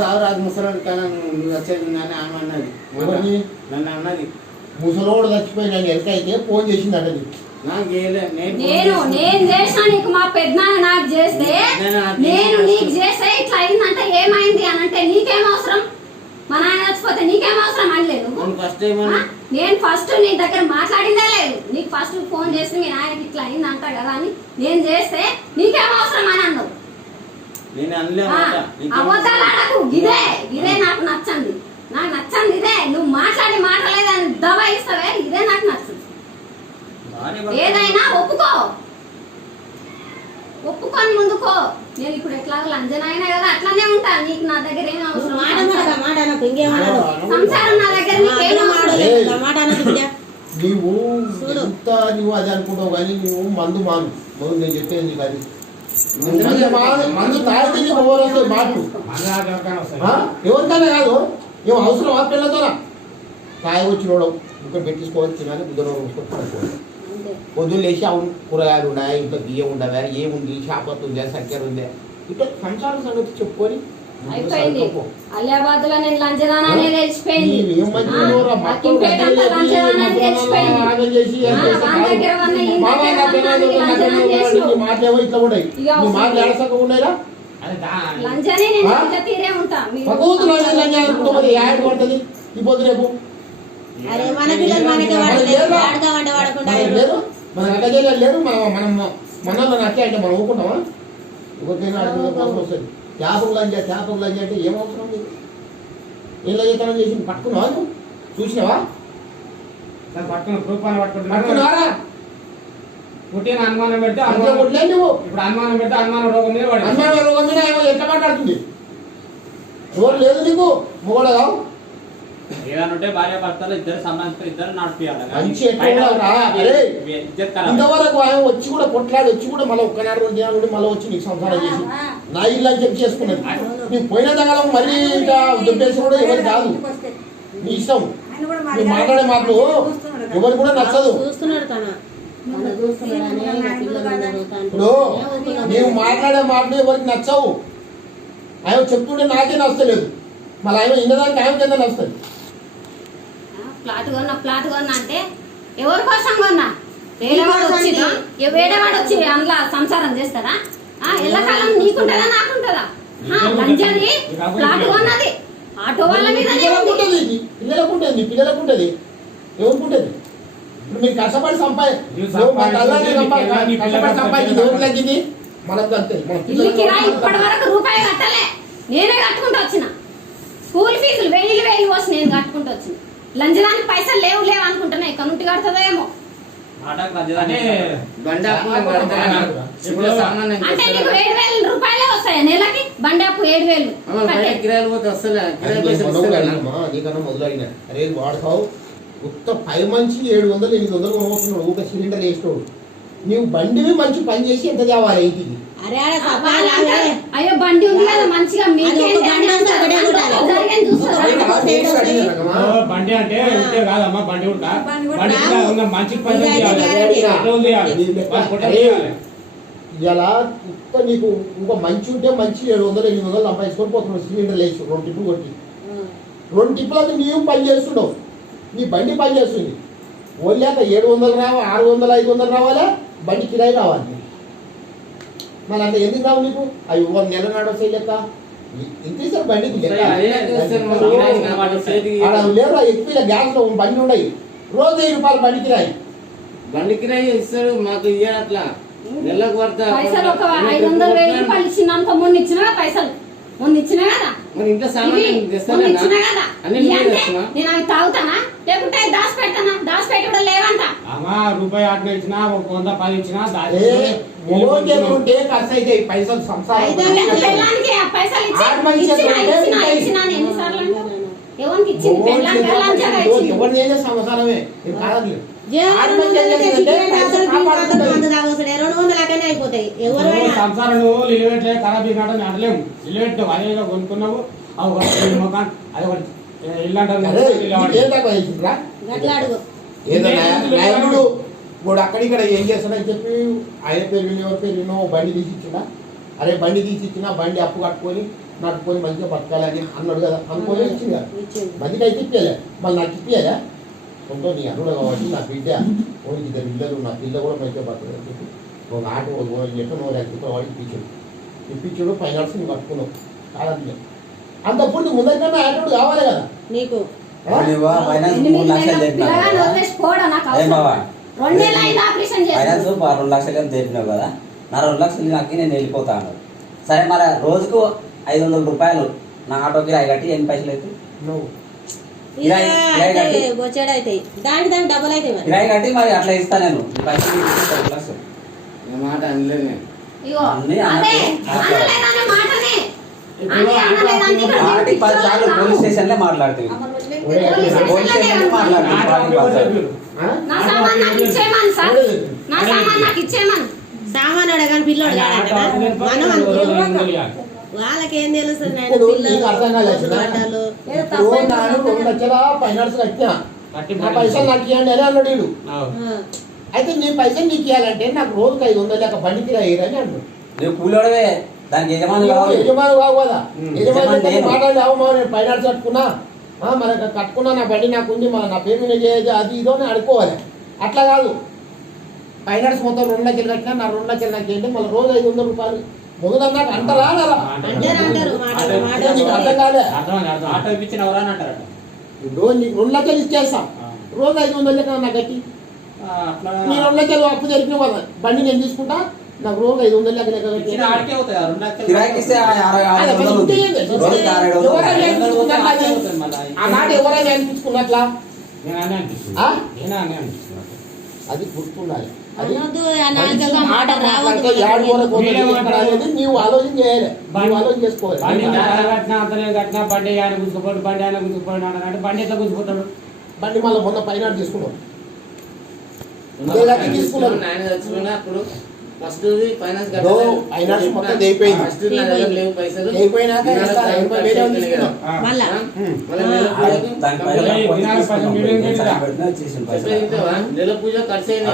సార్ అది ముసలోడు కానీ వచ్చేది అని ఆమె అన్నది నన్ను అన్నది ముసలోడు చచ్చిపోయిన ఎనకైతే ఫోన్ చేసింది అంటది నేను చేసిన నీకు మా పెద్దనాన్న నాకు చేస్తే నేను నీకు చేస్తే ఇట్లా అయిందంటే ఏమైంది అని అంటే నీకేం అవసరం? మా నాన్న చచ్చిపోతే నీకేం అవసరం అనలేదు. నేను ఫస్ట్ నీ దగ్గర మాట్లాడిందే లేదు. నీకు ఫస్ట్ ఫోన్ చేసి మీ నాయనకి ఇట్లా అయింది అంట కదా అని నేను చేస్తే నీకేం అవసరం అని అన్నావు. అబద్ధాలు ఆడకు. ఇదే నాకు నచ్చండి. నాకు నచ్చండి ఇదే. నువ్వు మాట్లాడలేదని దబాయిస్తావే ఇదే నాకు నచ్చదు. ఏదైనా ఒప్పుకొని ముందుకో. నేను ఇప్పుడు ఎట్లా లంజన అయినా కదా అట్లానే ఉంటా. నీకు నా దగ్గర ఏం అవసరం? సంసారం నా దగ్గర నువ్వు అది అనుకుంటావు కానీ నువ్వు మందు నేను చెప్పేది నీకు అది మందు తాగితే మాటలు ఎవరికైనా కాదు ఏం అవసరం ఆ పిల్లతోనా తాగి వచ్చినోడు ఇక్కడ పెట్టించుకోవచ్చు కానీ బుద్ధలో పొద్దున్న లేచి అవును కూరగాయలు ఉన్నాయి ఇంకా బియ్యం ఉండవా ఏముంది షాపత్ ఉందా చక్కెర ఉందా ఇట్లా సంసారం సంగతి చెప్పుకొని అలియాబాద్ లో నేను లంచదానా తెలిసిపోయింది. మాటలేమో ఇట్లా ఉన్నాయి మాటలు ఎడసక ఉన్నాయిరా లంచనే నేను తీరే ఉంటా. యాడ్ పడుతుంది ఈ పొద్దు రేపు లేదు మన అక్క లేదు మనం మనలో నచ్చే అంటే మనం ఊరుకుంటామా? ఎవరికైనా అవసరం వస్తుంది. చేపలు లంచ అంటే ఏమవసరం లేదు. ఏం లజ్జతనం చేసి పట్టుకున్నావా నువ్వు? చూసినావా? పట్టుకున్నారా? పుట్టిన అనుమానం పెడితే అంతే కొట్టలే నువ్వు. ఇప్పుడు అనుమానం పెడితే అనుమానం రోగం మీద వాడు అనుమానం రోగం మీద ఏమో ఎట్లా మాట్లాడుతుంది? ఎవరు లేదు నీకు మొగడగా ఏదనుంటే భార్య భర్తలు ఇద్దరు సంబంధించిన ఇద్దరు నడిపియాలి. మంచి ఎట్లా రా. అరే ఇంతవరకు ఆయన వచ్చి కూడా కొట్లాడి వచ్చి కూడా మళ్ళీ ఒక్కనాడు 2 దినాలు మళ్ళీ వచ్చి నీకు సంసారం చేసి నా ఇల్లు అని చెప్పి చేసుకున్నది. నీకు పోయిన తగలం మళ్ళీ ఇంకా దుబ్బేసి కూడా ఎవరు కాదు, నీ ఇష్టం. నువ్వు మాట్లాడే మాటలు ఎవరు కూడా నచ్చదు. చూస్తున్నాడు తన ఇప్పుడు నీవు మాట్లాడే మాటలు ఎవరికి నచ్చవు. ఆయన చెప్తుంటే నాకే నచ్చలేదు, మళ్ళీ ఆయన ఇన్నదానికి ఆయన కింద నచ్చదు. ప్లాట్ కొన్నా అంటే ఎవరి కోసం కొన్నా? వేరేవాడు వచ్చి అందులో సంసారం చేస్తారా? ఎల్లకాలం నీకుంటుందా నాకుంటుందా? లంజది ప్లాట్ కొన్నది ఆటో వాళ్ళ మీద పిల్లలకు ఉంటుంది, నీ పిల్లలకు ఉంటుంది, ఎవరికి ఉంటుంది? ఇప్పుడు మీరు కష్టపడి సంపాదించింది మనకు అంతే. ఇల్లు కిరాయి ఇప్పటి వరకు రూపాయి కట్టలే, నేనే కట్టుకుంటూ వచ్చిన. స్కూల్ ఫీజులు 1000 పోసి నేను కట్టుకుంటూ వచ్చిన. లంచడానికి పైసలు లేవు అనుకుంటున్నా, ఇక్కడ నుండి కడుతుందో ఏమో. మాటకు అంటే నీకు 7,000 రూపాయలే వస్తాయా నెలకి? బండి అప్పు 7,000 నీకన్నా మొదలైన అరే వాడుతావు కొత్త 5 మంచి 700-800 కొనుక్కుంటున్నాడు ఒక సిలిండర్ వేసినాడు. నీవు బండివి మంచి పని చేసి ఎంత తేవాలి ఇంటికి? అయ్యో బండి ఉంది కదా మంచిగా బండి అంటే ఉంటే కాదమ్మా, బండి ఉంటా బండి మంచి పని ఇలా కొత్త నీకు ఇంకో మంచి ఉంటే మంచి 700-800 సంపాదించుకొని పోతున్నాడు. సిలిండర్ వేసి 2 టిప్పులు కొట్టి 2 టిప్పులకు నీవు పని చేస్తున్నావు, నీ బండి పని చేస్తుంది. ఓళ్ళాక 700 రావాలి, 600-500 రావాలా, బండి కిరాయి రావాలి. మళ్ళీ అంత ఎందుకు రావు నీకు? అవి 1 నెల నాడు వస్తాయి లెక్క ఇంకేసారి బండికి లేరు. ఎక్కువ గ్యాస్ లో బండి ఉండయి, రోజు 1000 రూపాయలు బండి కిరాయి. బండి కిరాయి ఇస్తాడు మాకు ఇయ్య అట్లా నెలకు పైసలు ఒక 500,000 రూపాయలు ఇచ్చినంత మొన్న ఇచ్చినా పైసలు మొన్న ఇచ్చినా కదా, మరి ఇంట్లో సామాన్ ఇచ్చినా కదా. నేను అవి తాగుతానా లేకుంటే దాచి పెడతానా? దాచి పెట్టి కూడా లేవంట. రూపాయి 8 ఇచ్చినా 110 ఇచ్చినా ఉంటే ఖర్చు అయితే పైసలు సంసారం పైసలు ఇచ్చినా ఎన్నిసార్లు ఎవరికి ఇచ్చింది? ఎవరు చేసే సంసారమే కాదు. సంసారం నువ్వు నిలబెట్టలే ఖరాబ్ అయినాడని అనలేము. నిలబెట్టు అదేగా కొనుక్కున్నావు అది ఇల్లు అంటారు. వాడు అక్కడిక్కడ ఏం చేస్తాడని చెప్పి ఆయన పేరు ఎవరి పేరు వినో బండి తీసి ఇచ్చినా, అరే బండి తీసి ఇచ్చినా బండి అప్పు కట్టుకొని నడుపుకొని మంచిగా బతకాలని అన్నాడు కదా, అనుకోని ఇచ్చింది కదా. మందికి అయితే ఇప్పలే, మళ్ళీ నాకు ఇప్పియాలా? కొంత నీ అన్నుడు కాబట్టి నా బిడ్డ ఓడికి 2 పిల్లలు, నా పిల్ల కూడా మంచిగా బతకని చెప్పి ఒక ఆటో ఎట్లా వాడికి ఇప్పించాడు. ఫైనాన్స్ నువ్వు కట్టుకున్నావు కాదంటే అంతప్పుడు నువ్వు ముందరికన్నా ఆటోడు కావాలి కదా నీకు. 3 లక్షలు తెప్పినావు కదా, నా 2 లక్షలు నాకు నేను వెళ్ళిపోతాను. సరే మరి రోజుకు 500 రూపాయలు నా ఆటోకి కిరాయి కట్టి ఎన్ని పైసలు అయితే కిరాయి కట్టి మరి అట్లా ఇస్తా నేను మాట అనలేదు. పోలీస్ స్టేషన్ లో మాట్లాడుతుంది. సామాన్ అడగాని పిల్లోడు వాళ్ళకి ఏం తెలుస్తుంది? ఫైనాన్స్ కట్టినా నా పైసలు నాకు ఇవ్వండి అని అన్నాడు వీడు. అయితే నీ పైసలు నీకు ఇవ్వాలంటే నాకు రోజుకి 500 లేక బండికి రాయరని అన్నాడు. నువ్వు కూలోడవే, దానికి యజమాని యజమాని కావు కదా. యజమాని మాట్లాడి అవమా నేను ఫైనాన్స్ కట్టుకున్నా, మరి కట్టుకున్నా నా బండి నాకు ఉంది, మన నా పేరు మీద చేయదు అది ఇదో అని అడుకోవాలి. అట్లా కాదు, ఫైనాన్స్ మొత్తం 2 లక్షలు కట్టినా నా 2 లక్షలు నాకు ఏంటి మళ్ళీ రోజు 500 రూపాయలు మొదలన్నా అంటారా? అర్థం కాలే. రోజు నీకు 2 లక్షలు ఇచ్చేస్తాం, రోజు 500 లెక్క నాకు కట్టి నీ 2 లక్షలు అప్పు జరిపిన బండి నేను తీసుకుంటా, నాకు రోజు 500 లెక్క లెక్క కట్టి ఇచ్చిన ఆడికే అవుతాయి 2 లక్షలు కిరాయికి ఇస్తే 600 ఉంది. రోజుకి 600 ఎవరైనా అనిపించుకున్నట్లా ఆ మాట ఎవరైనా అనిపించుకున్నట్లా నేను అనే అనిపిస్తుంది ఆ? నేను అనే అనిపిస్తున్నా అది గుర్తుండాలి. అది అనొద్దు, మనిషి అనాథగా మాట మాట రావద్దు. మాట్లాడితే యాడ్ వరకు పోతుంది మీరే ఎక్కడ అనేది నీవు ఆలోచన చేయాలి. నీవు ఆలోచన చేసుకోవాలి. బండి కట్టినా అంతనే కట్టినా బండి ఆయన గుంజుకుపోయాడు బండి ఆయన గుంజుకుపోయాడు అంటే బండి ఎట్లా గుంజుకుపోతాడు బండి మళ్ళీ మొన్న పైన తీసుకున్నాం. ఇదే లక్ష తీసుకున్నాం. ఆయన చచ్చిపోయినా అప్పుడు ఫస్ట్ ఫైనాన్స్ ఫైనాన్స్ మొత్తం అయిపోయింది. ఫస్ట్ నా దగ్గర లేవు పైసలు అయిపోయినాక ఇస్తా, ఇంకా వేరే వాళ్ళు తీసుకున్నాం. మళ్ళా దాని పైన నెల పూజ ఖర్చు అయింది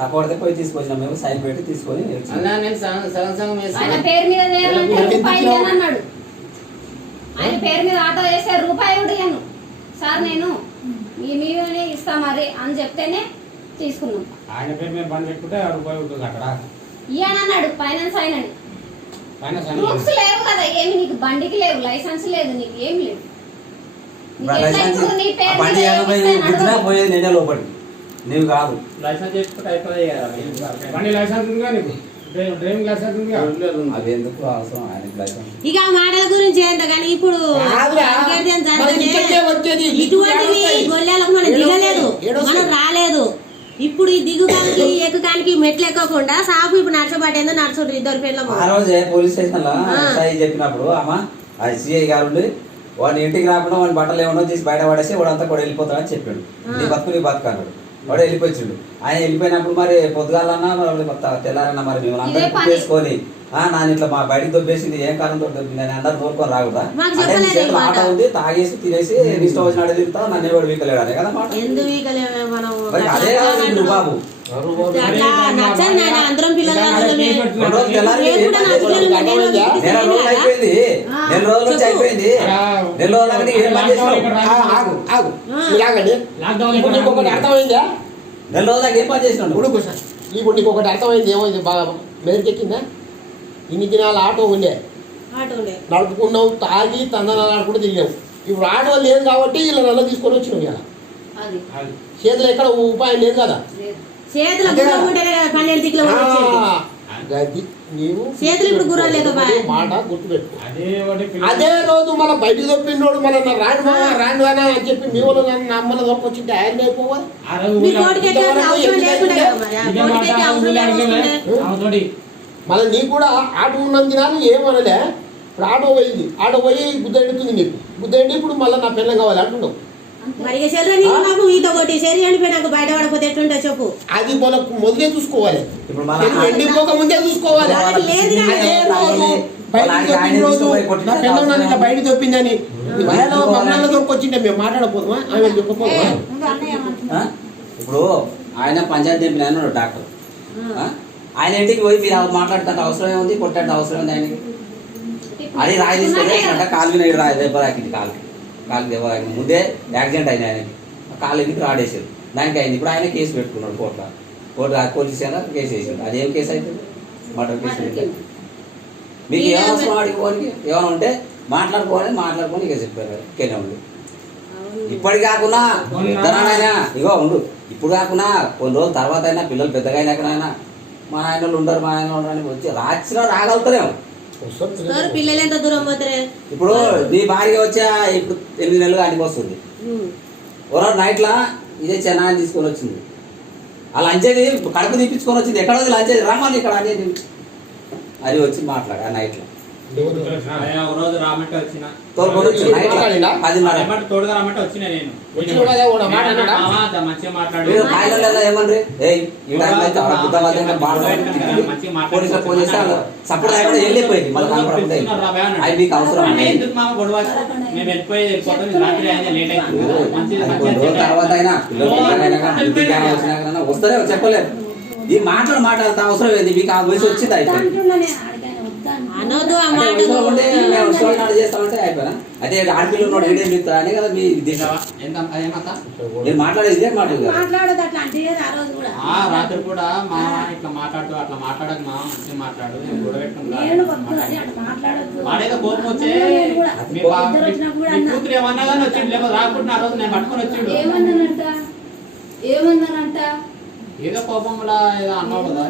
తక్కువ పోయి తీసుకొచ్చినాం మేము సైన్ పెట్టి తీసుకొని అన్నా నేను సగం సగం ఆయన వేసుకున్నాను పేరు మీద చేయాలంటే రూపాయి లేనన్నాడు. ఆయన పేరు మీద ఆటో వేసే రూపాయి కూడా ఇయ్యను సార్, నేను మీవనే ఇస్తా మరి అని చెప్తేనే తీసుకున్నాం. ఆయన పేరు మీద బండి పెట్టుకుంటే రూపాయి ఉంటుంది అక్కడ ఇయ్యనన్నాడు ఫైనాన్స్ ఆయనని. ఫైనాన్స్ ప్రూఫ్స్ లేవు కదా ఏమి, నీకు బండికి లేవు, లైసెన్స్ లేదు, నీకు ఏం లేదు. నీకు ఎట్లా ఇప్పుడు నీ పేరు మీద బండి వేపిస్తే గుర్తున్నా నడవదు. పోయేది నేనే లోపలి, నీవు కాదు. లైసెన్స్ చేసుకుంటే అయిపోయి బండి లైసెన్స్ ఉందిగా నీకు డ్రైవింగ్ లైసెన్స్ ఉందిగా అవి ఎందుకు అవసరం ఆయనకి లైసెన్స్. ఇక ఆ మాటల గురించి ఏంట కానీ ఇప్పుడు కాదురా, రాజకీయం మన జరగనే ఇక్కడికే వచ్చేది. ఇటువంటివి గొల్లెలకు మనం దిగలేదు, మనం రాలేదు. ఇప్పుడు ఈ దిగుకానికి ఎక్కుకానికి మెట్లు ఎక్కకుండా సాపు ఇప్పుడు నడచబట్టేందో నడుచుండ్రు ఇద్దరు పిల్లలు. ఆ రోజే పోలీస్ స్టేషన్ లో చెప్పినప్పుడు అమ్మ ఆ సిఐ గారు ఉండి వాడిని ఇంటికి రాకుండా వాడి బట్టలు ఏమన్నా తీసి బయట పడేసి వాడంతా కూడా వెళ్ళిపోతాడని చెప్పాడు. నీ బతుకు అన్నాడు. వాడు వెళ్ళిపోయిండు. ఆయన వెళ్ళిపోయినప్పుడు మరి పొద్దుగాలన్నా మరి తెల్లారన్నా మరి మేము అందరూ చేసుకొని నాన్న ఇట్లా మా బయటకు దొబ్బేసింది ఏం కారణంతో దొబ్బింది అని అందరు నోరుకొని రాకూడదా అంటే నీ చేతిలో ఆట ఉంది, తాగేసి తినేసి ఇష్టం వచ్చినట్టు తిరుగుతా నన్ను ఎవడు వీకలేడు అనే కదా మాట. ఎందుకు వీకలేమే మనం మరి అదే కాదు ఇప్పుడు బాబు అట్లా నచ్చదు నాయన, అందరం పిల్లలు రెండు రోజులు తెల్లారి నెల రోజులు అయిపోయింది, నెల రోజుల నుంచి అయిపోయింది. నెల రోజుల దాకా ఏం పని చేసినావు? ఆగు ఆగు ఇలాగండి. ఇప్పుడు నీకు ఒకటి అర్థమైందా? నెల రోజుల దాకా ఏం పని చేసినావు? ఇప్పుడు ఇప్పుడు నీకు ఒకటి అర్థమైంది. ఏమైంది బాగా మెదకెక్కిందా? ఇన్ని దినాలు ఆటో ఉండే నడుపుకున్నావు, తాగి తందనాలు ఆడుకుంటూ తిరిగావు. ఇప్పుడు ఆటో లేదు కాబట్టి ఇలా నల్ల తీసుకొని వచ్చినావు. ఇలా చేతులు ఎక్కడ ఉపాయం లేదు కదా, చేతులు 12 దిక్కులు నీవు చేతులు ఇప్పుడు గుర్రాలు లేకపోయా మాట గుర్తుపెట్టు. అదే రోజు మన బయటకు తప్పినోడు మన రాండు అని అని చెప్పి మీ వాళ్ళు నన్ను అమ్మల దొరకు వచ్చింటే ఆయన అయిపోవాలి. మళ్ళీ నీకు కూడా ఆటో ఉన్నందున ఏమనలే. ఇప్పుడు ఆటో పోయింది, ఆటో పోయి గుద్ద ఎడుతుంది నీకు, గుద్ద ఎండి ఇప్పుడు మళ్ళీ నా పిల్లలు కావాలి అంటున్నావు. బయట పడకపోతే ఎట్లుంటా చెప్పు. అది మనకు మొదలే చూసుకోవాలి, ఎండిపోక ముందే చూసుకోవాలి. నా పిల్లలు నన్ను ఇట్లా బయట తప్పిందని మమ్మల్ని దొరికొచ్చింటే మేము మాట్లాడకపోదామా? ఆమె చెప్పకపోదా? ఇప్పుడు ఆయన పంచాయతీ ఎంపీ ఆయన డాక్టర్, ఆయన ఇంటికి పోయి మీరు మాట్లాడటానికి అవసరం ఏముంది, కొట్టడానికి అవసరం ఉంది ఆయనకి? అది రాయి తీసుకుంటే కాలు మీద రాయి దెబ్బ తాకింది, కాలు దెబ్బ తాకింది. ముందే యాక్సిడెంట్ అయింది ఆయనకి, కాలు ఎక్కి రాడేసాడు, దానికి అయింది. ఇప్పుడు ఆయన కేసు పెట్టుకున్నాడు కోర్టులో పోలీస్ కేసు వేసాడు. అదేం కేసు అవుతుంది? Murder case. మీకు ఏమవసరం ఆడుకోవాలి, ఏమైనా ఉంటే మాట్లాడుకొని ఇక చెప్పారు ఇంకేనే ఉండు. ఇప్పటి కాకుండా ఇద్దరానైనా ఇగో ఉండు, ఇప్పుడు కాకుండా కొన్ని రోజుల తర్వాత అయినా పిల్లలు పెద్దగా అయినాకనైనా మా ఆయనలు ఉండరు అని వచ్చి రాత్రి రాగలుగుతారేమో. పిల్లలు ఎంత దూరం పోతారే? ఇప్పుడు నీ భార్య వచ్చే ఇప్పుడు 8 నెలలు ఆయనకి వస్తుంది. ఓరో నైట్లా ఇదే చెన్నాన్ని తీసుకొని వచ్చింది, ఆ లంచేది కడుపు తీపించుకొని వచ్చింది. ఎక్కడ లంచేది రమ్మని ఇక్కడ అనేది అది వచ్చి మాట్లాడు ఆ నైట్లో. రోజు రామంటే వచ్చిన తోడుగా రామంటే వచ్చిన నేను మంచిగా మాట్లాడు సపోర్ట్ వెళ్ళిపోయింది. అది మీకు అవసరం ఎందుకు మామ గొడవ మేము వెళ్ళిపోయేది తర్వాత అయినా వస్తారే చెప్పలేదు. ఈ మాట్లాడంత అవసరం ఏంది? మీకు ఆ వయసు వచ్చింది అయిపోయింది. చేస్తామంటే అయిపోయినా అదే ఆడపిల్లలు ఏడేం చెప్తారా అని కదా మీ నేను మాట్లాడేది ఇదే మాట్లాడదు అట్లా అంటే రాత్రి కూడా మా ఇట్లా మాట్లాడుతూ అట్లా మాట్లాడక మా మంచిగా మాట్లాడు నేను గొడవ పెట్టుకుంటా వాడేదో కోపం వచ్చే కూతురు ఏమన్నా కానీ వచ్చిండు, లేకపోతే రాకుండా ఆ రోజు నేను పట్టుకొని వచ్చిండు. ఏమన్నానంట ఏదో కోపంలో ఏదో అన్నాడు కదా.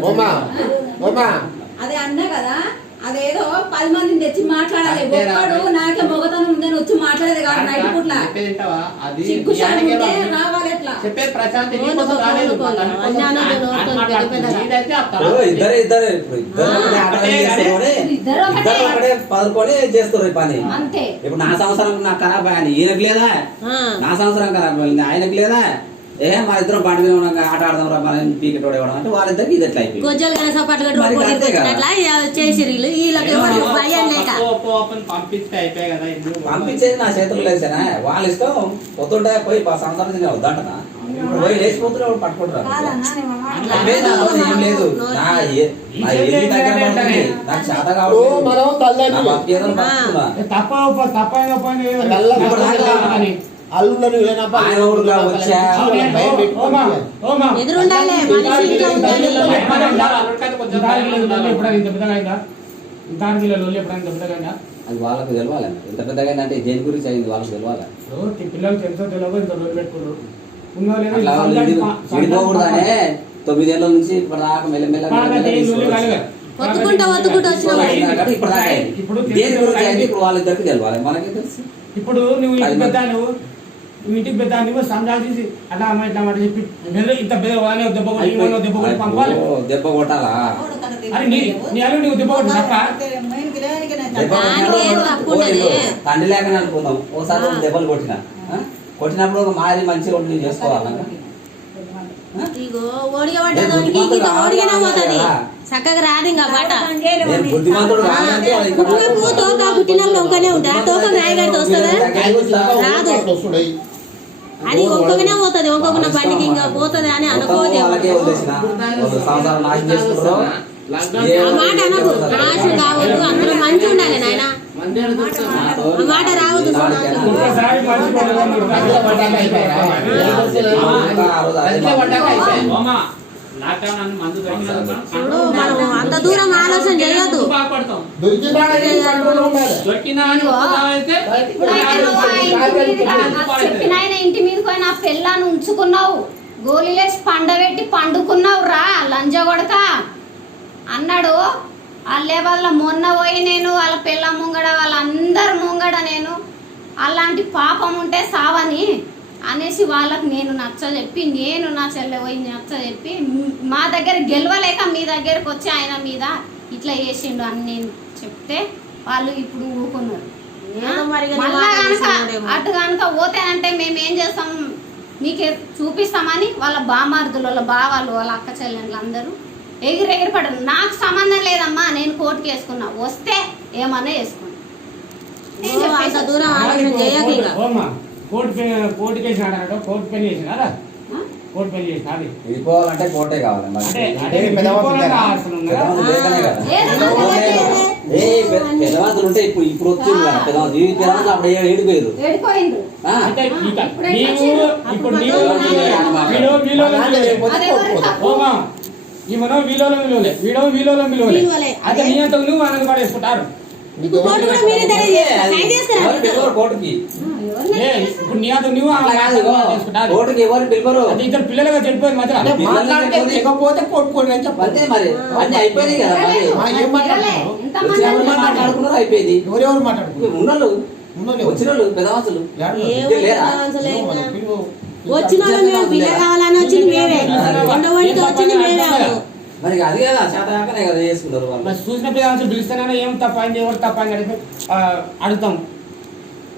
ఓమా అదే అన్నా కదా, అదేదో 10 మందిని తెచ్చి మాట్లాడాలి. ఒక్కడు నాకే మొగతనం ఉందని వచ్చి మాట్లాడేది కాదు. నైట్ పూట్ల చెప్పేది వింటావా? అది సిగ్గు శరం ఉంటే రావాలి ఎట్లా చెప్పేది ప్రశాంత్ నీ కోసం రాలేదు. నీదైతే ఆ తర్వాత ఇద్దరే ఇప్పుడు ఇద్దరు ఒకటే పదుకొని చేస్తారు ఈ పని. అంతే. ఇప్పుడు నా సంవత్సరం నాకు ఖరాబ్ అయ్యాను, ఈయనకు లేదా? నా సంవత్సరం ఖరాబ్ అయింది, ఆయనకు లేదా? మా ఇద్దరం బండి మీద ఉన్నాక ఆట ఆడదాం రా మనం పీకెట్ ఇవ్వడం అంటే వాళ్ళిద్దరికి ఇది ఎట్లా అయిపోయింది. పంపిస్తే అయిపోయాయి కదా. పంపించేది నా చేతులు లేచానా, వాళ్ళ ఇష్టం. పొద్దుంటే పోయి సంవత్సరం తినే వద్దంటనా, ఇప్పుడు పోయి లేచిపోతున్నా పట్టుకుంటారు. ఏం లేదు, నా ఎల్లి దగ్గర పడుతుంది, నాకు చేత కావట్లేదు. అల్లుండను అది వాళ్ళకి తెలవాలి. ఎంత పెద్దగా అంటే దేని గురించి అయింది వాళ్ళకి తెలవాలి. పిల్లలకి ఎంతో తెలియదు, ఇంత రోజు పెట్టుకున్నారు. విడిపోకూడదనే 9 ఏళ్ళ నుంచి ఇప్పుడు దాకా మెల్లమెల్లగా ఇప్పుడు దేని గురించి అయితే ఇప్పుడు వాళ్ళిద్దరికి తెలవాలి, మనకి తెలుసు. ఇప్పుడు నువ్వు ఇంటికి పెద్ద నువ్వు సంజాలు తీసి అలా అమ్మ ఇట్లా మాట చెప్పి ఇంత దెబ్బ పంపాలి. దెబ్బ కొట్టాలా? అని నీ అల్లు నువ్వు దెబ్బ కొట్టు తప్ప తండ్రి లేక అనుకుందాం. ఓసారి దెబ్బలు కొట్టినప్పుడు ఒక మారి మంచిగా ఉండి చేసుకోవాలి. చక్కగా రాదు ఇంకా పాట. బుద్ధిమంతుడు తోక పుట్టినప్పుడు ఒక్కనే ఉంటా, తోక నాయగాడితో వస్తుందా? రాదు. అది ఒక్కగానే పోతుంది, ఒక్కొక్క బండికి ఇంకా పోతుంది అని అనుకోదు. ఆ మాట అనకు, ఆశ కావద్దు, అందరూ మంచి ఉండాలి నాయన. ఆ మాట రావద్దు. మనం అంత దూరం ఆలోచన చేయొద్దు. చెప్పిన ఆయన ఇంటి మీద పోయి నా పిల్లని ఉంచుకున్నావు, గోళీలేసి పండబెట్టి పండుకున్నావు రా లంజ కొడక అన్నాడు. వాళ్ళే వాళ్ళ మొన్న పోయి నేను వాళ్ళ పిల్ల ముంగడ వాళ్ళందరు ముంగడ నేను అలాంటి పాపం ఉంటే సావని అనేసి వాళ్ళకి నేను నచ్చ చెప్పి, నేను నా చెల్లె పోయి నచ్చ చెప్పి, మా దగ్గర గెలవలేక మీ దగ్గరకు వచ్చి ఆయన మీద ఇట్లా చేసిండు అని నేను చెప్తే వాళ్ళు ఇప్పుడు ఊరుకున్నారు. మళ్ళా కనుక అటు కనుక పోతేనంటే మేము ఏం చేస్తాం మీకు చూపిస్తామని వాళ్ళ బామార్దులు, వాళ్ళ బావాలు, వాళ్ళ అక్క చెల్లెళ్ళు అందరూ ఎగిరెగిరి పడరు. నాకు సంబంధం లేదమ్మా, నేను కోర్టుకి వేసుకున్నా, వస్తే ఏమన్నా వేసుకున్నా. కోర్టు కేసినాడు, కోర్టు పెళ్లి చేసినారా? కోర్టు పెళ్లి చేసినాడు. విడిపోవాలంటే కోర్టే కావాలి. పెద్దవాళ్ళు ఉంటే ఇప్పుడు వచ్చింది కదా పెద్దవాళ్ళు అప్పుడు ఏడిపోయారు. ఈమెనో వీలోలో విలువలే, వీలోలో విలువలే. అయితే నీ అంత నువ్వు అనగా పడేసుకుంటారు. ఇప్పుడు నీ అంత నువ్వు ఇద్దరు పిల్లలుగా చెడిపోయింది మధ్య లేకపోతే కొట్టుకోండి అని చెప్పండి. మరి అన్ని అయిపోయినాయి కదా, మాట్లాడుకున్నారు అయిపోయింది. ఎవరెవరు మాట్లాడుకున్నారు? ఉన్నోళ్ళు వచ్చిన వాళ్ళు పెద్దవాసులు వచ్చిన వాళ్ళు పిల్ల కావాలని వచ్చింది మేమే, ఉండవనికి వచ్చింది మేమే. మరి అది కదా శాతకానే కదా చేసుకున్నారు వాళ్ళు. చూసిన పిల్లలు పిలుస్తానన్నా ఏం తప్ప అయింది, ఎవరు తప్ప అని అడిగి అడుగుతాం.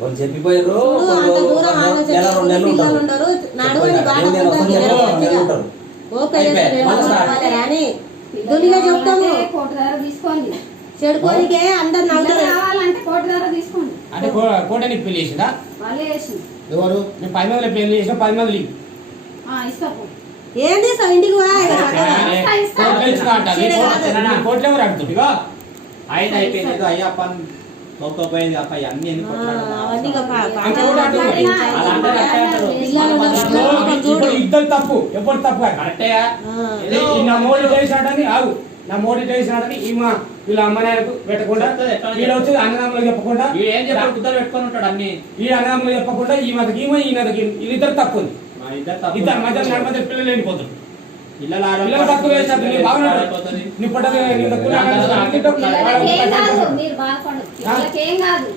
వాళ్ళు చెప్పిపోయారు. చెడుకోనికే అందరు తీసుకోండి అంటే కోట నీకు పెళ్లి చేసిందా? ఎవరు? నేను 10 మందిలో పెళ్లి చేసిన 10 మంది ఏంటి ఇంటికి కోట్లు ఎవరు అడుగుతుందిగా? ఆయన అయిపోయింది అయ్యప్ప పోకపోయింది అప్ప అన్ని ఇద్దరు తప్పు, ఎప్పుడు తప్పు కరెక్టే. నా మోడీ చేసినాడని ఆగు, నా మోడీ చేసినాడని ఈమె వీళ్ళ అమ్మనాయనకు పెట్టకుండా వీళ్ళు వచ్చి అన్నదమ్ములు చెప్పకుండా ఏం చెప్పారు కుద్దరు పెట్టుకొని ఉంటాడు. అన్ని ఈ అన్నదమ్ములు చెప్పకుండా ఈమెకి ఈమె ఈయనకి వీళ్ళిద్దరు తప్పు ఉంది. ఇద్దరు మధ్య పిల్లలు వెళ్ళిపోతారు. పిల్లలు తక్కువ వేసినట్టు నీ బాగున్నాడు నీ పుట్టది పిల్లలకేం కాదు, మీరు బాధపడదు. పిల్లలకేం కాదు,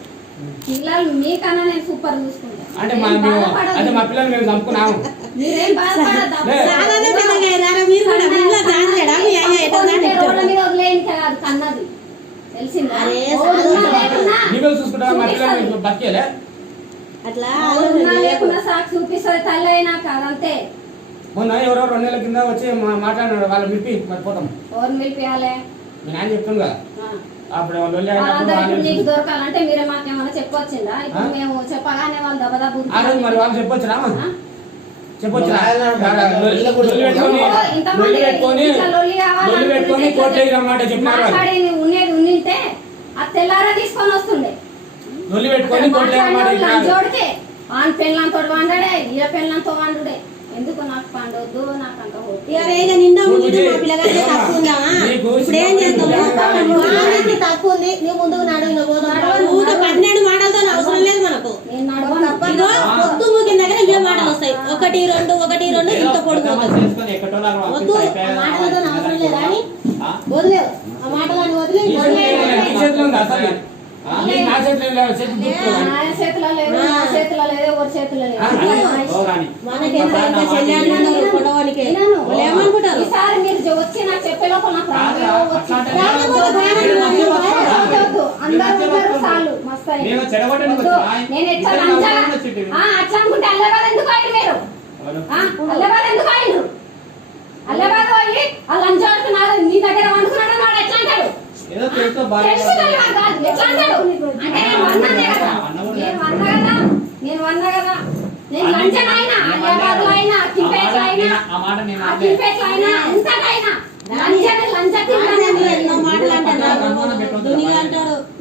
పిల్లలు మీకన్నా నేను సూపర్ చూసుకుంటాను. అంటే మా పిల్లలు మేము చంపుకున్నాము. మీరేం బాధపడద్దు. సాధారణ పిల్లగా ఎలారా మీరు కూడా పిల్ల దానలేడా మీ అయ్య ఎట్లా రోడ్ల మీద వదిలేయని కాదు కన్నది, తెలిసిందా? అరే, ఉన్నా లేకున్నా నీవే చూసుకుంటారా మా పిల్లలు బతికేలే అట్లా ఉన్నా లేకున్నా సాకు చూపిస్తుంది తల్లి అయినా కాదంతే. మొన్న ఎవరో 2 నెలల కింద వచ్చి మాట్లాడినాడు వాళ్ళు మిప్పి మరి పోతాం ఎవరిని పిలిపియాలి? మీ నాయన చెప్తాను కదా అప్పుడు వాళ్ళందరికీ నీకు దొరకాలంటే మీరే మాకేమన్నా చెప్పొచ్చిందా? ఇప్పుడు మేము చెప్పగానే వాళ్ళు దబదబు మరి వాళ్ళు చెప్పొచ్చురా చెప్పొచ్చురా మాట్లాడేది ఉండేది ఉండింటే ఆ తెల్లారా తీసుకొని వస్తుండే. లొల్లి పెట్టుకొని జోడితే ఆన్ పెళ్ళంతో వండడే, ఈయ పెళ్ళంతో వండుడే. ఎందుకు నాకు పండొద్దు, నాకు అంత నిండా ముందు మా పిల్లగానే తక్కువ ఉందా? ఇప్పుడు ఏం చేస్తాము? తక్కువ ఉంది, నువ్వు ముందుకు నడువు ఊరికే 12 మాటలతో అవసరం లేదు మనకు. పొద్దు ముగిన దగ్గర ఇవే మాటలు వస్తాయి, 1 2 1 2 ఇంత పొడుగుతుంది. వద్దు ఆ మాటలతో అవసరం లేదా అని వదిలేవు, ఆ మాటలని వదిలే చేతిలో లేదు, చేతిలో లేదు, ఎవరి చేతిలో లేదు. ఈసారి మీరు వచ్చి నాకు చెప్పే లోపల నాకు అందరూ చాలు మస్తు. నేను ఎట్లా అట్లా అనుకుంటే అల్లబాద్ ఎందుకు అయ్యారు మీరు? అల్లబాద్ ఎందుకు అయ్యారు? అల్లబాద్ పోయి ఆ లంచ్ ఆడుతున్నారు నీ దగ్గర అనుకున్నాడు వాడు ఎట్లా అంటాడు? నేను వన్నా కదా, నేను లంచం అయినా అల్లబాద్ అయినా కింపేట్ అయినా ఎంతకైనా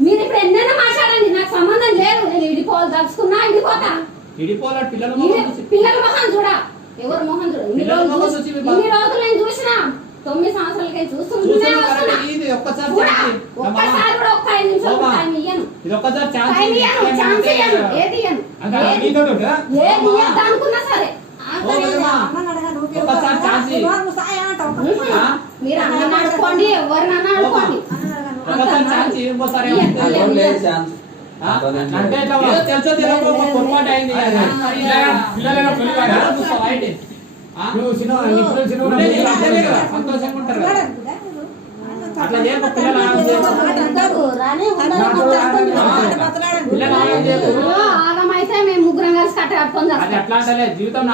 మీరు ఇప్పుడు ఎన్నైనా మాట్లాడండి, నాకు సంబంధం లేదు. నేను ఇడిపోవాలి తలుచుకున్నా ఇడిపోతా. పిల్లల మొహం చూడా, ఎవరు మొహం చూడ. ఇన్ని రోజులు నేను చూసినా 9 సంవత్సరాలకి చూస్తుంటూనే వస్తున్నా. ఒక్కసారి కూడా ఒక్క 5 నిమిషాలు టైం ఇయ్యను, ఛాన్స్ ఇయ్యను, ఏది ఇయ్యను, ఏది ఇయ్యద్దు అనుకున్నా సరే. మీరు అన్న అడుకోండి, ఎవరినన్నా అడుకోండి. అంటే పొరపాటు అయింది సంతోషంగా ఉంటారు అట్లా ఆగమైతే మేము ముగ్గురం కలిసి కట్ట కట్టుకొని అది అట్లా అంటే జీవితం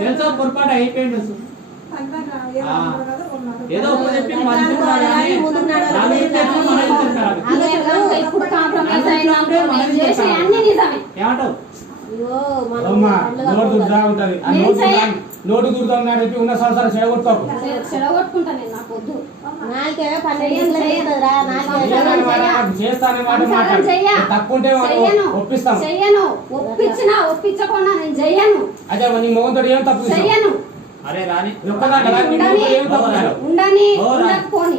తెలుసా పొరపాటు అయిపోయింది. ఏదో చెప్పి ఇప్పుడు కాంప్రమైజ్ అన్ని నిజమే. ఏమంటావు? నోటు దుర్దాం చెప్పి ఉన్న సంవత్సరాలు చెడగొట్టుకుంటా నేను, నాకు వద్దు. తప్పుంటే ఒప్పిస్తాం. చెయ్యను, ఒప్పించినా ఒప్పించకుండా నేను చెయ్యను. అదే నీ మొగంతో ఏం తప్పు చెయ్యను. అరే రాని ఉండని ఉండకపోని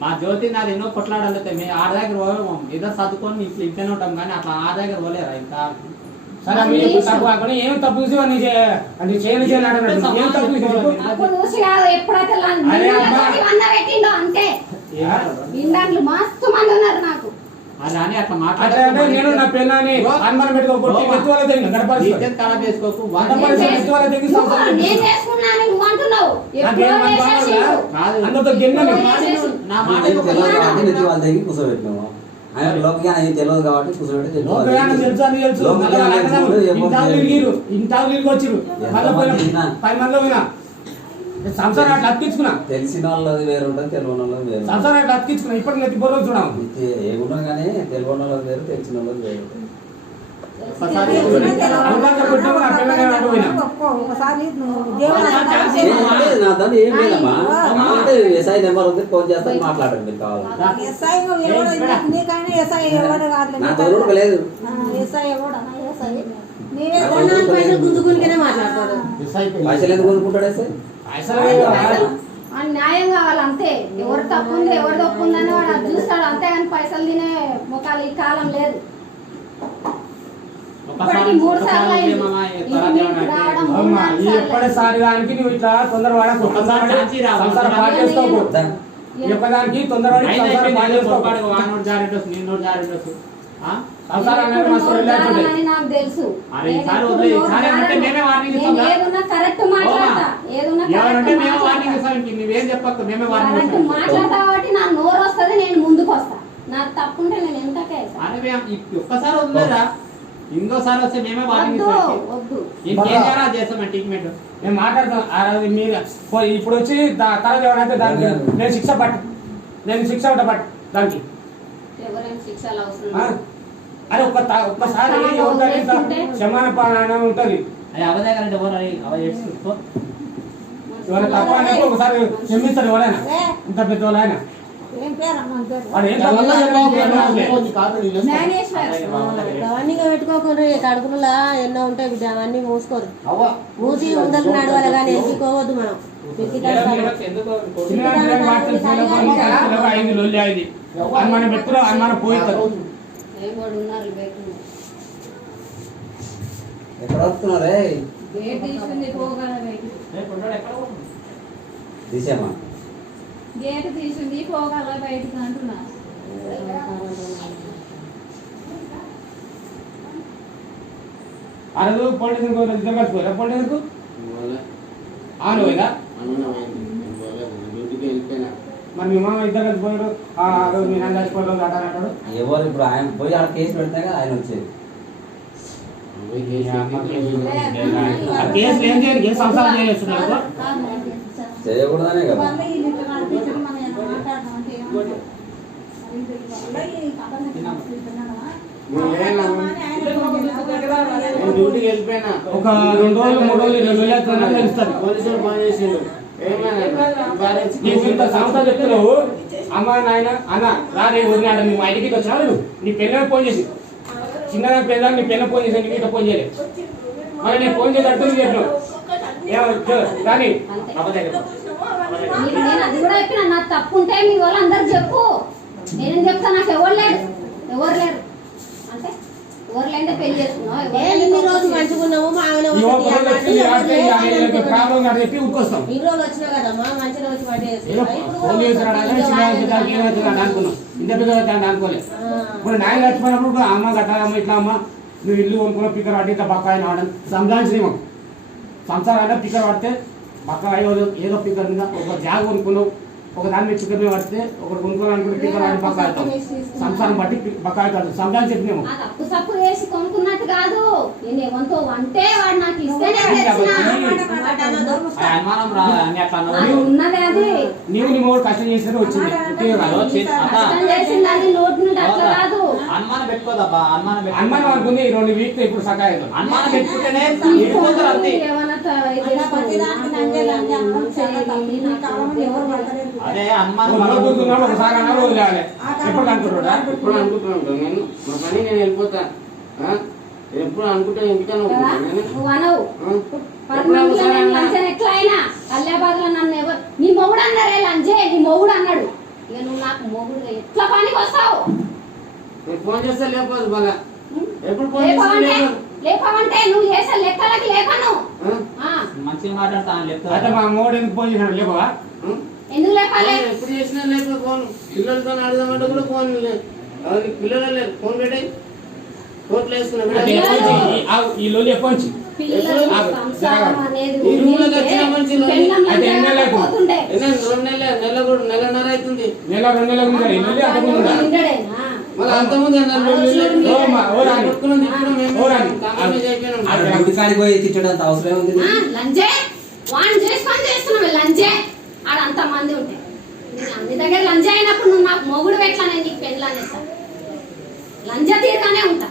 మా జ్యోతి నాది ఎన్నో కొట్లాడాలి. మేము ఆడ దగ్గర ఏదో చదువుకొని ఇట్లా ఇంట్లోనే ఉంటాం కానీ అట్లా ఆ దగ్గర పోలేరా ఇంకా. సరే తప్పు కాకుండా ఏం తప్పు చూసి చేయను ఏం తప్పు చూసి కాదు, ఎప్పుడైతే పెట్టిండో అంతే. ఇంట్లో మస్తు మంది ఉన్నారు నాకు. అని అట్లా మాట్లాడే నేను నా పిల్లని అనుమానం పెట్టుకోకూడదు. కూర్చోబెట్టినాము ఆయన లోకజ్ఞానం తెలియదు కాబట్టి కూర్చోబెట్టి సంసారం అట్లా అతికించుకున్నా. తెలిసిన వాళ్ళది వేరు ఉంటుంది, తెలియని వాళ్ళది వేరు. సంసారం అట్లా అతికించుకున్నా. ఇప్పటికి నెత్తి బోర్లో చూడాలి. ఏమున్నా కానీ తెలియని వాళ్ళది వేరు, తెలిసిన వాళ్ళది వేరు. నా దాన్ని ఏం లేదమ్మా, ఎస్ఐ నెంబర్ ఉంది, ఫోన్ చేస్తాను, మాట్లాడండి మీరు కావాలి. నా తోడు లేదు. పైసలు ఎందుకు కొనుక్కుంటాడు ఎస్ఐ? న్యాయం కావాలంతే. ఎవరు తప్పు ఉంది ఎవరు తప్పు ఉందని వాడు అది చూస్తాడు అంతే. కానీ పైసలు తినే ముఖాలు ఈ కాలం లేదు. ఇప్పటికి 3 సార్లు అయింది. అమ్మా ఈ ఎప్పటిసారి దానికి నువ్వు ఇట్లా తొందరపడకు. సంసారం పాడు చేసుకోకు. ఎప్పటిదానికి తొందరపడి సంసారం పాడు చేసుకోకు. సంసారం అనేది మస్తు వెళ్ళేస్తుంది. అని నాకు తెలుసు. అరే ఈసారి వదిలే. ఈసారి అంటే మేమే వార్నింగ్ ఇస్తాం. నేను ఏదున్నా కరెక్ట్ మాట్లాడతా. ఏదున్నా ఏమంటే కరెక్ట్ మేము వార్నింగ్ మాట్లాడతా. ఇస్తాం. నువ్వేం చెప్పక్క మేమే వార్నింగ్ కరెక్ట్ ఇస్తాం. మాట్లాడతా కాబట్టి నా నోరు వస్తుంది, నేను ముందుకు వస్తా. నాకు తప్పుంటే నేను ఎంతకే అరే ఒక్కసారి వదిలేరా, ఇంకోసారి వస్తే మేమే వార్నింగ్ వద్దు ఇస్తాం. వద్దు. ఇంకేం చేయాలో చేస్తాం ట్రీట్మెంట్. మేము మాట్లాడతాం. మీరు ఇప్పుడు వచ్చి తర్వాత ఏమైనా దానికి నేను శిక్ష పట్టు. నేను శిక్ష పట్టు దానికి. ఎవరైనా శిక్షలు అవసరం అరే ఒక్కసారి క్షమాన పాలన ఉంటుంది. అది అవదేగారంటే ఎవరు అని అవ చేసుకో. ఎవరైనా తప్ప అనేది ఒకసారి క్షమిస్తారు. ఎవరైనా ఇంత పెద్దవాళ్ళు ఆయన ఏం పేరు అమ్మ పేరు వాడు ఏం అవన్నీ పెట్టుకోకుండా కడుపులో ఎన్నో ఉంటాయి బిడ్డ, అవన్నీ మూసుకోరు. మూసి ముందరకు నడవాలి కానీ ఎత్తుకోవద్దు మనం. అయింది లొల్లి అయింది అనుమానం పెట్టుకుని అనుమానం పోయిస్తారు. ఏం కూడా ఉన్నారు బయట. ఎక్కడ వస్తున్నారే గేట్ తీసుకుంది పోగల బయట. తీసేమా గేట్ తీసుకుంది పోగల బయటకు అంటున్నా. ఆ రోజు పొలిటికల్ ఇద్దరు కలిసిపోయారా? పొలిటికల్ ఆను పోయిందా? డ్యూటీకి వెళ్ళిపోయినా. మరి మీ మామ ఇద్దరు కలిసిపోయారు. ఆ రోజు మీ నాన్న చచ్చిపోయారు అంటారు. ఎవరు ఇప్పుడు ఆయన పోయి ఆడ కేసు పెడితే ఆయన వచ్చేది. ఆ కేసులు ఏం చేయాలి? ఏ సంసారం చేస్తున్నారు? చేయకూడదనే కదా. మళ్ళీ ఈ లిటర్ అనిపించడం మనం ఎంత మాట్లాడదాం అంటే ఏమంటారు? డ్యూటీకి వెళ్ళిపోయినా. ఒక 2 రోజులు 3 రోజులు ఇలా వెళ్ళేస్తున్నా తెలుస్తుంది. పోలీసులు ఫోన్ చేసిండు. నీకు ఇంత సంవత్సరాలు చెప్తున్నావు. అమ్మ నాయన అన్న రాని వదిలినాడు. నువ్వు మా ఇంటికి వచ్చావు. నీ పెళ్ళని ఫోన్ చేసి చిన్నగా పెళ్ళని నీ పెళ్ళ ఫోన్ చేసి నీకు ఫోన్ చేయలేదు. మరి నేను ఫోన్ చేసి అడుగుతుంది చెప్పినావు కానీ నేను అది కూడా చెప్పిన. నాకు తప్పు ఉంటే మీ వాళ్ళందరూ చెప్పు. నేనేం చెప్తా? నాకు ఎవరు లేరు అంటే ఎవరు లేదంటే పెళ్లి చేసుకున్నావు. ఇన్ని రోజు మంచిగా ఉన్నాము. మా ఆమె చెప్పి ఊరుకొస్తాం. ఇన్ని రోజులు వచ్చినా కదమ్మా మంచిగా వచ్చి వంట ఫోన్ చేస్తున్నాడు అనుకున్నాం. ఇంత పెద్ద అనుకోలేదు. ఇప్పుడు నాయన చచ్చిపోయినప్పుడు అమ్మ గట్టాలమ్మ ఇట్లా అమ్మ నువ్వు ఇల్లు కొనుక్కున్న పిక్కర్ పట్టి ఇట్లా బకాయిని ఆడని సంపాదించినాము. సంసారాన్ని పిక్కర్ పడితే బకాయి ఏదో పిక్కర్ మీద ఒక జాగ కొనుక్కున్నావు. ఒక దాని మీద పిక్కర్ మీద పడితే ఒకటి కొనుక్కోవాలనుకుంటే పిక్కర్ వాడి బకాయి అవుతాం. సంసారం బట్టి బకాయి కాదు సంపాదించి చెప్పినాము. తప్పు తప్పు వేసి కొనుక్కున్నట్టు కాదు. నేను ఏమంతో అంటే వాడు నాకు ఇస్తేనే అనుమానం రా అని అట్లా ఉన్నది. అది నీవు నీ మూడు కష్టం చేసినట్టు వచ్చింది. కష్టం చేసింది. అది నోటి నుండి అట్లా కాదు. అనుమానం పెట్టుకోదబ్బా. అనుమానం అనుకుంది 2 వీక్ ఇప్పుడు సకాయ అనుమానం పెట్టుకుంటేనే ఏమన్నా ఎవరు పడతలేదు. అదే అనుమానం ఒకసారి అన్నారు వదిలేయాలి. ఎప్పుడు అనుకుంటాడా? ఎప్పుడు అనుకుంటున్నాను నేను మా పని నేను వెళ్ళిపోతా. ఎప్పుడు అనుకుంటా ఎందుకని నువ్వు అనవు. లంచం ఎట్లా అయినా అల్లాబాద్లో నన్ను ఎవరు నీ మొగుడు అన్నారే లంచే నీ మొగుడు అన్నాడు. ఇక నువ్వు నాకు మొగుడు ఎట్లా పనికి వస్తావు? నేను ఫోన్ చేస్తే లేకపోదు బాగా. ఎప్పుడు ఫోన్ చేస్తే లేపవంటే నువ్వు చేసే లెక్కలకి లేపను. మంచిగా మాట్లాడతా అయితే మా మూడు ఎందుకు ఫోన్ చేసినాడు లేపవా? ఎందుకు లేపాలి? ఎప్పుడు చేసినా లేకపోతే ఫోన్ పిల్లలతో ఆడదామంటే కూడా ఫోన్ లేదు. పిల్లలు లేదు ఫోన్ పెట్టే కోట్లు వేసుకున్నా. ఈ లోలు ఎక్కువ పిల్లలు సంసారం అనేది ఈ రూమ్ లోకి వచ్చిన మనిషి పోతుండే 2 నెలన్నర అవుతుంది. నెల 2 నెలల ముందు నిండడేనా? మళ్ళీ అంతకుముందు కాడికి పోయి తిట్టడంత అవసరం ఉంది. లంజే వాడిని చేసుకొని చేస్తున్నావు. లంజే ఆడ అంత మంది ఉంటే నేను అన్ని దగ్గర లంజ అయినప్పుడు నువ్వు నాకు మొగుడు పెట్టలా. నేను నీకు పెళ్ళి అనేస్తా. లంజ తీరుగానే ఉంటా.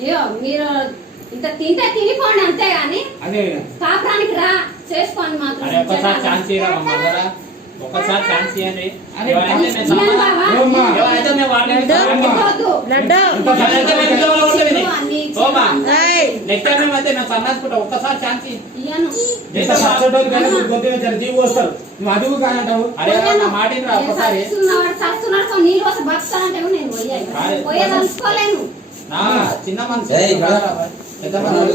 అయ్యో మీరు ఇంత తింటే తినిపోండి అంతే గాని కాపురానికి రా చేసుకోండి మాత్రం. ఒకసారి ఛాన్స్ ఇవ్వరా? ఒక ఒక్కసారి ఛాన్స్ ఇవ్వండి. అరే, ఎవరైతే మేము ఇయ్యండి సమాధానం- బావా. ఓమ్మా. ఎవరైతే మేము వాడిని లడ్డు. వద్దు. లడ్డు ఎవరైతే మేము ఇంట్లో వాళ్ళు కొట్టేది. అన్ని ఓమా. ఏయ్, నెక్స్ట్ టైం అయితే మేము సన్నాసుకుంటాం. ఒక్కసారి ఛాన్స్ ఇయ్యి. ఇయ్యను. ఇంత సచ్చటోళ్ళు కానీ గొంతు జర జీవి వస్తారు నువ్వు అదుగు కానంటావు. అరే నా మాట వినరా ఒక్కసారి. చస్తున్నాడు నీళ్ళు వస్తే బతుకుతానంటే నేను అరే. పోయేదలుచుకోలేను. నా చిన్న మనసు ఏయ్, ఇక్కడ. పెద్ద మనసు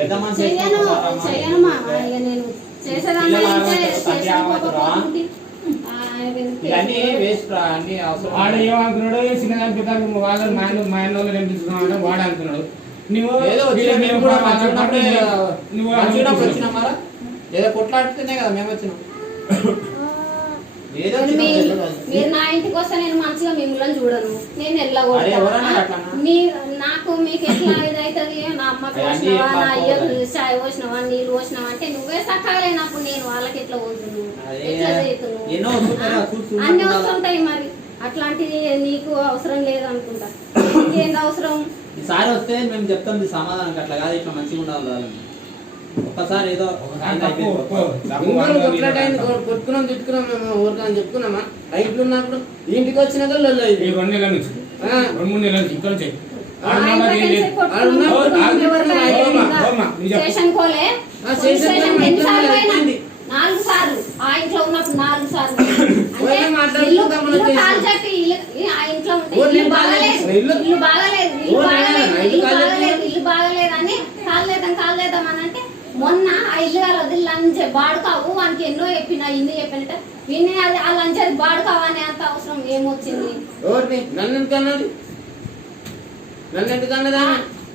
పెద్ద మనసు చెయ్యను చెయ్యను మా ఇక నేను చేసేదాన్ని అయితే చేసుకోకపోతుంటే ఇవన్నీ వేస్ట్ రా, అన్ని అవసరం. వాడు ఏమనుకున్నాడు చిన్నదాని పెద్ద వాళ్ళ మా ఆయన నింపించుకున్నాడు వాడు అనుకున్నాడు. నువ్వు ఏదో వీళ్ళ మేము మేము కూడా కూడా వచ్చినప్పుడే నువ్వు వచ్చినప్పుడు వచ్చినాం మరా ఏదో కొట్లాడుతూనే కదా మేము వచ్చినాం. ఏదో వచ్చినాం తెలియదు. మీరు నా ఇంటికి వస్తే నేను మంచిగా మిమ్మల్ని చూడను నేను అరే, ఎవరన్నా వెళ్ళకూడదు అట్లనా? నాకు మీకు ఎట్లా ఇదైతుంది నా అమ్మకి అరే, అన్నీ పోసినవా ఎట్లా నా అయ్యకు పోవాలి? చాయ్ పోసినవా నీళ్ళు పోసినవా అంటే నువ్వే సక్కలేనప్పుడు నేను వాళ్ళకి ఎట్లా పోతున్నావు అరే, ఎట్లా చేస్తున్నావు ఎన్నో వస్తుంటాయి కదా, చూస్తూ అన్ని ఉండాలి. వస్తుంటాయి మరి అట్లాంటిది నీకు అవసరం లేదు అనుకుంటా ఇంకేంది అవసరం ఈసారి వస్తే మేము చెప్తాం మీ సమాధానం అట్లా కాదు ఇట్లా మంచిగా ఉండాలి. ఒక్కసారి ఏదో కొట్టుకున్నాం తిట్టుకున్నాం మేము ఊరికని చెప్పుకున్నామా ఇంట్లో ఉన్నప్పుడు ఇంటికి వచ్చినాక లొల్లు అయింది. ఈ 2 నెలల నుంచి 2-3 నెలల నుంచి ఇక్కడ నుంచి స్టేషన్ కోలే ఆ, స్టేషన్ కోలే ఎన్నిసార్లు పోయినా? అయిపోయింది. 4 సార్లు ఆ ఇంట్లో ఉన్నప్పుడు 4 సార్లు పోయి మాట్లాడుకుందాం మనం ఇల్లు చేసి. కాలు చెప్పి ఆ ఇంట్లో ఉంటే ఓ, ఇల్లు నేను బాగలేదు ఇల్లు- ఇల్లు బాగలేదు ఇల్లు ఓ, బాగలేదు నేను ఇల్లు కాలు బాగలేదు చెప్పి- ఇల్లు బాగలేదు అని కాలు లేద్దాం అని అంటే మొన్న ఆ ఇల్లు వాళ్ళది లంచ్ బాడుకావు వానికి ఎన్నో చెప్పిన ఇన్ని చెప్పినట్ట విని అది ఆ లంచ్ అది బాడుకావు అనే అంత అవసరం ఏమొచ్చింది ఎవరిని నన్ను ఎందుకన్నది నన్ను ఎందుకన్నదా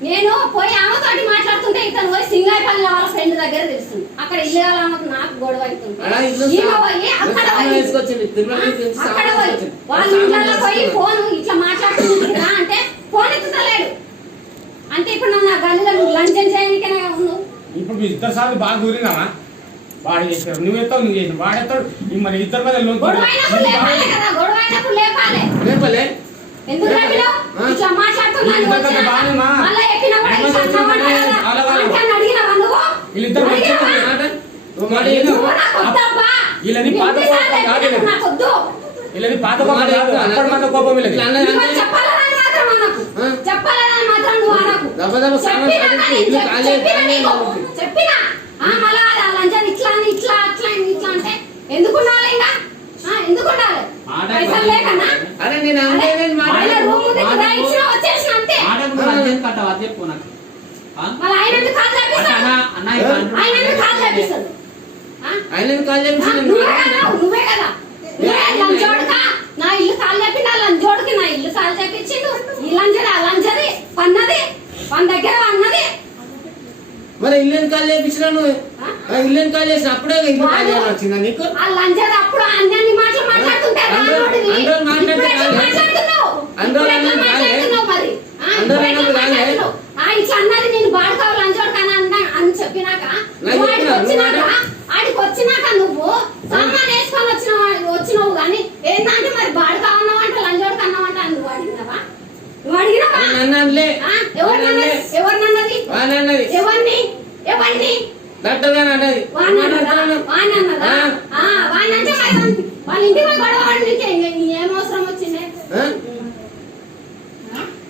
నేను పోయి ఆమెతోటి మాట్లాడుతుంటే ఇతను పోయి సింగాయపల్లి వాళ్ళ ఫ్రెండ్ దగ్గర తెలుస్తుంది అక్కడ ఇల్లు కావాలి ఆమెకు నాకు గొడవ అవుతుంది అలా ఇల్లు ఈమె పోయి అక్కడ సామాన్ పోయి వేసుకొచ్చింది తిరుమలకి తెలిసి అక్కడ సామాన్ పోయి వేసుకొచ్చింది. వాళ్ళ సామాన్ ఇంట్లో పోయి వేసుకున్నాడు. ఫోన్ ఇట్లా మాట్లాడుతుందా అంటే ఫోన్ ఎత్తుతలేడు అంటే ఇప్పుడు నన్ను ఆ గల్లిలో లంచం చేయడానికనే ఉన్నావు ఇప్పుడు మీ ఇద్దరు సార్లు బాగా దూరినామా వాడు చేశారు నువ్వు ఎత్తావు నువ్వు చేసి వాడెత్తాడు మరి ఇద్దరి మీద గొడవ అయినప్పుడు లేపాలి కదా గొడవ అయినప్పుడు లేపాలి లేపలే ఎందుకు లేపినావు? ఇట్లా మాట్లాడుతున్నాను ఇంత పెద్ద బాణమా? మళ్ళా ఎక్కినా కూడా ఇట్లా అన్నావంట కదా. అలాగా. అంటే అని అడిగినావా నువ్వు? వీళ్ళిద్దరు మంచిగా అడిగినావా? మాట ఓ మాట వీళ్ళు- ఏందో? నాకు వద్దబ్బా. వీళ్ళని పాత ఎన్నిసార్లు కోపం కాదు చెప్పినా నాకు వద్దు. వీళ్ళని పాత కోపం కాదు అప్పటి మన కోపం వీళ్ళకి ఇట్లా అన్నది నువ్వు అంటే చెప్పాలని మాత్రం అనకు. ఆ? చెప్పాలని మాత్రం నువ్వు అనకు. దెబ్బ సామాన్ చెప్పినా అడిగితే కానీ ఇల్లు ఖాళీ చెప్పినా ఖాళీ నీకు. అవుతుంది. చెప్పినా మళ్ళా ఆ లంచాన్ని ఇట్లా అని ఇట్లా అట్లా అని ఇట్లా అంటే ఎందుకు ఉండాలి ఇంకా ఎందుకు ఉండాలి మాట పైసలు లేకన్నా అరే నేను అరే, అంటే ఆయన రూమ్ ఉంది కదా, ఇచ్చినా వచ్చేసిన అంతే మాటకు లంచం కట్టవా చెప్పు నాకు. ఆ? మళ్ళీ ఆయన ఎందుకు కాల్ అంటే చేపిస్తాడు అన్న ఇట్లా అంటున్నాడు. ఆయన ఎందుకు కాల్ చేపిస్తాడు ఆయన కాల్ చేసి నువ్వే కదా నువ్వే లంచోడుగా నా ఇల్లు కాల్ చెప్పి నా లంచోడుకి నా ఇల్లు కాల్ చెప్పించిండు ఈ లంచది ఆ లంచది పన్నది మన దగ్గర అన్నది మరి ఇల్లు కాల్ చేయించిన నువ్వు ఇల్లు కాల్ చేసిన అప్పుడే ఇల్లు కాల్ చేయాలి వచ్చిందా నీకు ఆ లంచది అప్పుడు అన్ని మాటలు మాట్లాడుతుంటే రానోడివి. అందరూ మాట్లాడితే ఇప్పుడు ఎట్లా కాదు. మాట్లాడుతున్నావు? అందరూ ఇప్పుడు ఎట్లా అన్నది కాదు. మాట్లాడుతున్నావు మరి అందరూ ఇప్పుడు ఎట్లా అన్నది కాదు. మాట్లాడుతున్నావు? ఇట్లా అన్నది నేను బాడుకోవాలి లంచోడు కానీ అని చెప్పినాక నాకు నువ్వు ఆడికి చెప్పినా, వచ్చినాక నువ్వు ఆడికి వచ్చినాక నువ్వు సామాన్ వేసుకొని వచ్చినావు కానీ ఏంటంటే మరి బాడుకోవన్నావు అంటే లంచోడు కన్నావంట నువ్వు అడిగినావా నువ్వు అడిగినావా నన్ను అనలే ఎవరినన్నది వానన్నది ఎవరిని ఎవరిని డాక్టర్ గారు అన్నది వానన్నదా వానంటే మరి వాళ్ళ ఇంటికి పోయి గొడవ పడి నీకు ఏం అవసరం వచ్చిందే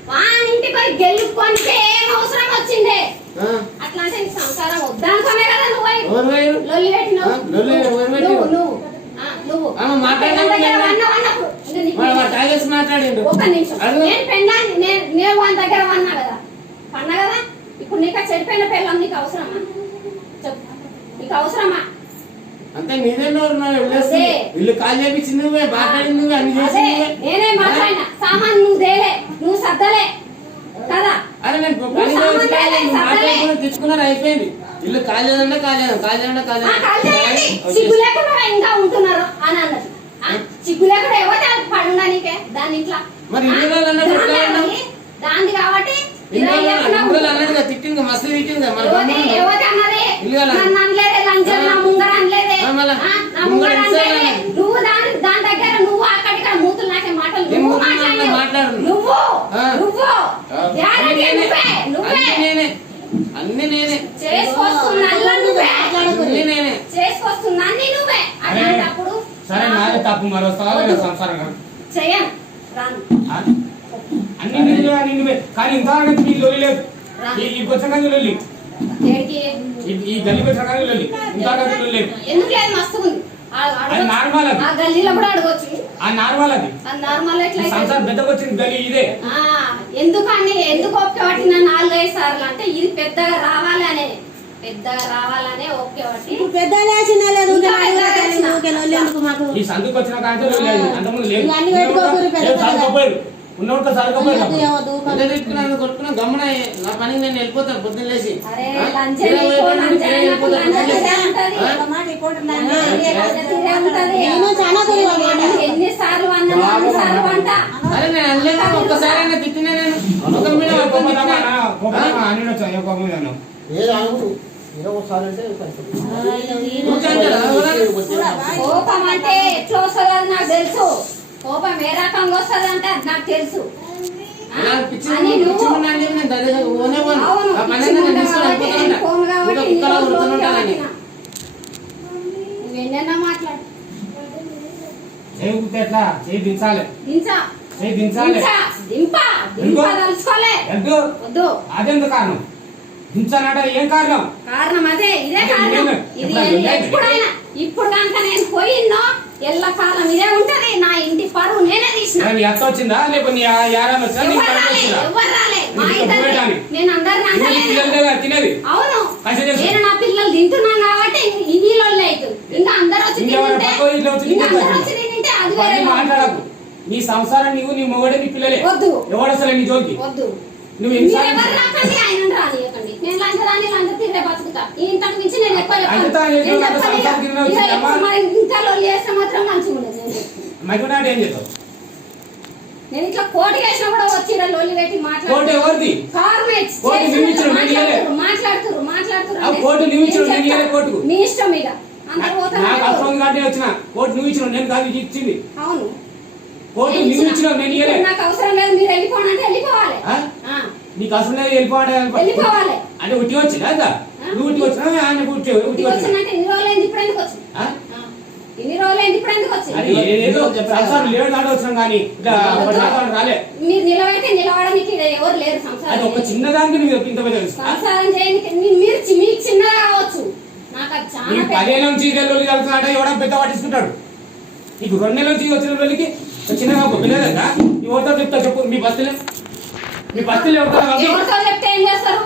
వాని ఇంటికి పోయి గెలుపుకొని ఏం అవసరం వచ్చిందే అట్లా అంటే నీకు సంసారం వద్దనుకునే కదా నువ్వు పోయి ఎవరు పోయారు? లొల్లి పెట్టినావు లొల్లి ఎవరు పెట్టిరు? నువ్వు మాట్లాడినప్పుడు పెళ్ళాం దగ్గర అన్నప్పుడు ఇంకా నీకు టాయిలెట్స్ మాట్లాడిండు ఒక్క నిమిషం అడుగు. నేను పెళ్ళాన్ని నేను వాని దగ్గర అన్నా కదా పన్నా కదా ఇప్పుడు నీకు ఆ చెడిపోయిన పెళ్ళం నీకు అవసరమా చెప్పు నీకు అవసరమా అంటే నీదే నోరు నువ్వు వదిలేస్తుంది. అదే. ఇల్లు కాల్ చేపించింది నువ్వే మాట్లాడింది నువ్వే అన్ని అదే చేసింది నువ్వే. నేనే మాట్లాడినా సామాన్ నువ్వు దేలే నువ్వు సద్దలే కదా అరే నేను నువ్వు పని సామాన్ చేసి తేలే, సద్దలే. మాట్లాడుకుని తెచ్చుకున్నారు అయిపోయింది ఇల్లు కాల్ చేయాలంటే కాల్ చేద్దాం కాల్ చేయాలంటే కాల్ కాల్ చేయండి చేద్దాం సిగ్గు లేకుండా ఇంకా ఉంటున్నారు అని అన్నది సిగ్గు లేకుండా ఎవరు పడుండా నీకే దాన్ని ఇట్లా మరి ఇంట్లో అన్నట్టు ఎట్లా ఉన్నావు? దాన్ని కాబట్టి ఇంట్లో ఇలా చెప్పినావు. ఇంట్లో అన్నట్టుగా తిట్టింది మస్తు తిట్టింది మరి ఎవరి అన్నది ఇల్లు కదా. నన్ను అనలేదే లంచం నా ముంగర అనలేదే మళ్ళా నా ముంగర ముంగర అనలేదే ఇన్సల్ట్ నువ్వు దాని దగ్గర నువ్వు అక్కడిక్కడ మూతులు నాకే మాటలు నేను నువ్వు మూతులు మాట్లాడినావు. మాట్లాడను. నువ్వు ఆ. నువ్వు గ్యారెంటీ నువ్వే అన్ని నేనే చేసుకొస్తున్న అల్లా నువ్వే అన్ని నేనే చేసుకొస్తున్న చేసుకున్నా అన్ని నువ్వే అప్పుడు సరే నాదే తప్పు మరోసారి సంసారం కాదు చెయ్యను రాను అన్ని నిన్నువే కానీ ఇంతవరకు మీ లొల్లి లేదు ఈ వచ్చాక లొల్లి ఈ గల్లీకి వచ్చాక లొల్లి ఇంతవరకు లొల్లి లేదు ఎందుకు లేదు మస్తు ఉంది అది నార్మల్ అది ఆ గల్లీలో కూడా అడగొచ్చు ఆ నార్మల్ అది నార్మల్ ఎట్లా సంసారం పెద్దగా వచ్చింది గల్లీ ఇదే ఎందుకు ఓకే పట్టిన 4-5 సార్లు అంటే ఇది పెద్దగా రావాలనే ఓకే పట్టి పెద్దలే చిన్న లేదు మాకు ఈ సందుకు వచ్చిన కాంటే లేదు అంతకుముందు లేదు ఇవన్నీ పెట్టుకోకూడదు, పెద్ద సరుకోపోయారు ఉన్నోడితో సరుకోపోయారు కొట్టుకున్నా గమ్మున నా పనికి నేను వెళ్ళిపోతాను పొద్దున్న లేచి అరే లంచం అయిపోయి నేను చాలా ఎన్నిసార్లు అంట అరే నేను అనలేదు ఒక్కసారి అయినా తిట్టినా నేను ఒకరి మీద ఒకరిని తిట్టినా. ఏదో అనుకుంటు ఏదో ఒకసారి అంటే కోపం అంటే ఎట్లా వస్తుంది అది నాకు తెలుసు కోపం ఏ రకంగా వస్తుంది అంటే అది నాకు తెలుసు నువ్వేనా మాట్లాడు ఎట్లా చేయి దించాలి దించా చేయి దించాలి తలుచుకోలే వద్దు అదెందుకు కారణం దించాలంటే ఏం కారణం కారణం అదే ఇదే కారణం ఇది ఎప్పుడైనా ఇప్పుడు కనుక నేను పోయిన్నో ఎల్ల కాలం ఇదే ఉంటది నా ఇంటి పరువు నేనే తీసిన నీ అత్త వచ్చిందా లేకపోతే నీ యారాన్ని వచ్చిందా నీ ఎవరు కొడుకు రాలే, వచ్చిందా? ఎవరు రాలే. మా నీకు ఇద్దరిని పోయటానికి. నేను అందరిని నువ్వు నీ అంటలేను. పిల్లలదేగా తినేది అవును కసి చేసు. నేను నా పిల్లలు తింటున్నాను కాబట్టి ఇన్ని రోజులు అవుతుంది ఇంకా అందరూ వచ్చి ఇంకెవరు తింటే పక్కో ఇంట్లో వచ్చి ఇంకా తింటే అందరూ వచ్చి తింటే అది వేరే అవన్నీ మాట్లాడకు నీ సంసారం నీవు నీ మొగడే నీ పిల్లలే వద్దు. ఎవడు అసలు నీ జోలికి వద్దు నువ్వు మీరు ఎన్నిసార్లు ఎవరు రాకండి ఆయన రానియకండి నేను లంచదాన్ని లంచ తీరే బతుకుతా ఇంతకు మించి నేను ఎక్కువ చెప్పను. అంతా నేను ఏదో చెప్పను సంసారం ఇక. తిరిగినా ఇక వచ్చిందమ్మా. ఎప్పుడు మరి ఇంకా లొల్లి చేస్తే మాత్రం మంచిగా ఉండదు నేను చెప్తున్నా. మధ్యనాడు ఏం చేస్తావు నేను ఇట్లా కోటి వేసినా కూడా వచ్చి ఈడ లొల్లి పెట్టి కోటి ఎవరిది కార్మేట్స్ కోటి నువ్వు ఇచ్చిన మాట్లాడుతురు ఆ కోటి నువ్వు ఇచ్చిన నేను ఇయ్యలే కోటుకు మీ ఇష్టం ఇక అందరు నాకు పోతారు అవసరం కాబట్టి వచ్చిన కోటి నువ్వు ఇచ్చిన నేను కాదు ఇది ఇచ్చింది అవును కోటి నువ్వు ఇచ్చిన నేను ఇయ్యలే ఇప్పుడు నాకు అవసరం లేదు మీరు వెళ్ళిపోండి అంటే వెళ్ళిపోవాలి ఆ? ఆ, నీకు అసలు లేదు వెళ్ళిపోవడం వెళ్ళిపోవాలి అంటే ఉట్టి వచ్చినా నువ్వు ఉట్టి వచ్చినా ఆయన ఉట్టి ఇంటికి వచ్చినా వచ్చిందంటే ఇన్ని రోజులు అయింది ఇప్పుడు ఎందుకు వచ్చింది ఆ? ఇన్ని రోజులు అయింది ఇప్పుడు ఎందుకు వచ్చింది అది ఏదో సంసారం లేడు నాడు వచ్చినాం కానీ ఇట్లా సంసారం రాలే మీరు నిలబడితే నిలబడడానికి ఈడ ఎవరు లేరు అది సంసారం ఒక చిన్నదానికి నీకు ఇంత పెద్ద తెలుసు సంసారం చేయడానికి మీకు చిన్నగా కావచ్చు నాకు అది చాలా నీకు 10 ఏళ్ళ నుంచి ఇదే లొల్లి కలుగుతున్నాడు ఎవడో పెద్ద పట్టించుకుంటాడు నీకు 2 నెలల నుంచి వచ్చిన లొల్లికి చిన్నగా ఒక పిల్లలేదా ఎవరితో చెప్తా చెప్పు మీ బస్తీలో ఎవరితో ఎవరితో చెప్తే ఏం చేస్తారు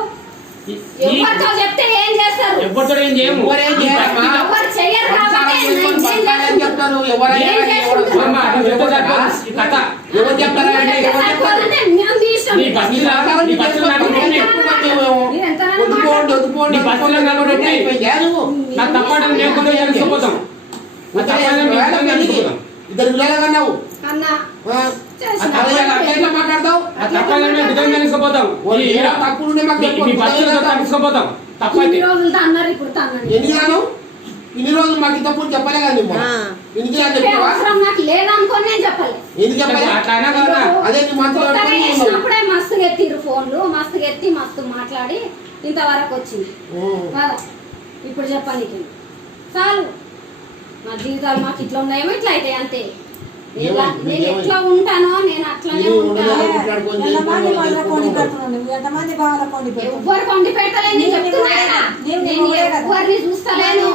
ఎవరితో చెప్తే ఏం చేస్తారు ఎవరితో ఏం చేయము ఎవరేం చేయరమ్మా. ఎవరు చెయ్యరు కాబట్టి నేను సంపాదన చెప్తారు ఎవరైనా ఏం చేసుకుంటారు? అమ్మా, నువ్వు ఎవరితో చెప్పాలి? ఈ కథ ఎవరు చెప్తారా అంటే ఎవరు చెప్తారు సరిపోదంటే మీ ఇష్టం. నీ బస్తీలో నీ బస్తీలో నాకు పెట్టి మీరు ఎంతగానో మాట్లాడుతున్నారు. నీ బస్తీలో నాకు పెట్టి నా తప్పడం లేకుండా తెలుసుకుపోతాం నా తప్పడం లేకుండా తెలుసుకుపోతాం ఇద్దరు పిల్లలు కన్నావు అన్నా చేసిన అట్లా మాట్లాడతావు ఆ తప్పడం విధంగా తెలుసుకుపోతాం తప్పులుండే మాకు చెప్పు. మీ బస్తీలో తెలుసుకుపోతాం తప్పైతే ఇన్ని రోజులతో అన్నారు ఇప్పుడు తన్నాను ఎందుకు రాను ఇన్ని రోజులు మాకు ఇంత పూట చెప్పలే కదా నువ్వు ఎందుకు రాని చెప్పావా అవసరం నాకు లేదనుకోని నేను చెప్పాలి ఎందుకు చెప్పలే అట్లా అయినా కదా అదే నీ మనసులో కొత్తగా పెట్టుకొని ఉన్నావు. వేసినప్పుడే మస్తుగా ఎత్తిరు ఫోన్లు మస్తుగా ఎత్తి మస్తు మాట్లాడి ఇంతవరకు వచ్చింది కదా ఇప్పుడు చెప్పానికి చాలు మా జీవితాలు మాకు ఇట్లా ఉన్నాయేమో ఇట్లా అవుతాయి అంతే నేను ఎట్లా ఉంటానో నేను అట్లానే ఉంటాను ఎంతమంది వాళ్ళ కొండి పెడుతున్నావు నువ్వు? ఎంతమంది వాళ్ళ కొండి పెడుతున్నావు? ఎవ్వరు కొండి పెట్టలేని చెప్తున్నా కదా. నేను ఎవ్వరిని చూస్తలేను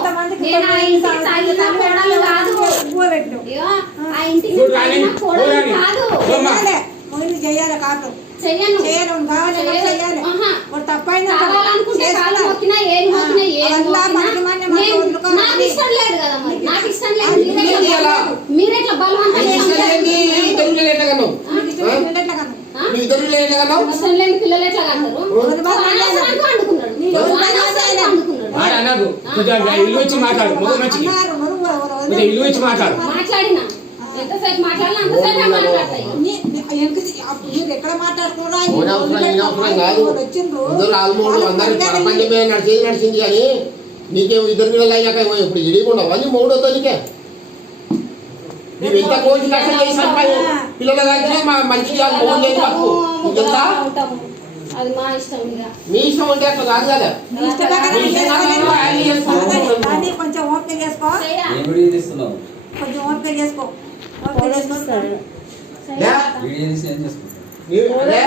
నేను ఆ ఇంటికి తగిన కోడలు కాదు పువ్వు పెట్టు. ఇగో, ఆ ఇంటికి తగిన కోడలు కాదు చెయ్యాలి. మొయిలు చెయ్యాలి కాదు. చెయ్యను చెయ్యాలి. కావాలి చెయ్యాలి. ఆహా. ఇప్పుడు తప్పైంది కావాలనుకుంటే కాలు మొక్కినా ఏది మొక్కినా ఏది అట్లా మొక్కినా మనకి మన నేను- వదులుకోవాలి. నాకు ఇష్టం లేదు కదా మరి నాకు ఇష్టం లేదు నీకు ఇష్టం లేదా? మీరెట్లా బలవంతం నీకు ఇష్టం లేని ఇద్దరు పిల్లలు ఎట్లా కన్నావు నీకు ఇష్టం లేని ఎట్లా కాదు. నీ ఇద్దరు పిల్లలు ఎట్లా కన్నావు ఇష్టం లేని పిల్లలు ఎట్లా కంటారు అనవసరంగా వండుకున్నాడు అనవసరంగా వండుకున్నాడు మాట అనకు కొంచెం ఇల్లు వచ్చి మాట్లాడు మొదలు మంచిది అన్నారు నువ్వు ఎవరు? కొంచెం ఇల్లు వచ్చి మాట్లాడు మాట్లాడినా ఎంతసేపు మాట్లాడినా అంతసేపు మాట్లాడతాయి మీరు ఎక్కడ మాట్లాడుకున్నారా? అవసరం కాదు వచ్చిండ్రు ఇద్దరు ఆల్మోస్ట్ అందరు ప్రపంచమే నడిచేది నడిచింది కానీ నీకేమో ఇద్దరు పిల్లలు అయ్యాక ఇప్పుడు ఇడికుండా వాళ్ళు మూడో నీకే నువ్వు ఎంత కోసి కష్టం చేసిన పిల్లల దగ్గర మంచి మోహన్ చేసి బతుకు నీకెంత ఉంటాము అది మా ఇష్టం ఇక మీ ఇష్టం అంటే అట్లా కాదు కదా నీ ఇష్టం ప్రకారం మీ ఇష్టం కాదు, చేసుకోవాలి. ఆయన చేసుకోవాలి. దాన్ని కొంచెం ఓపిక చేసుకో. ఓకే చేసుకో ఫోన్ చేస్తాడు. లే, వీడియో తీసి ఏం చేసుకుంటాం నీ- అదే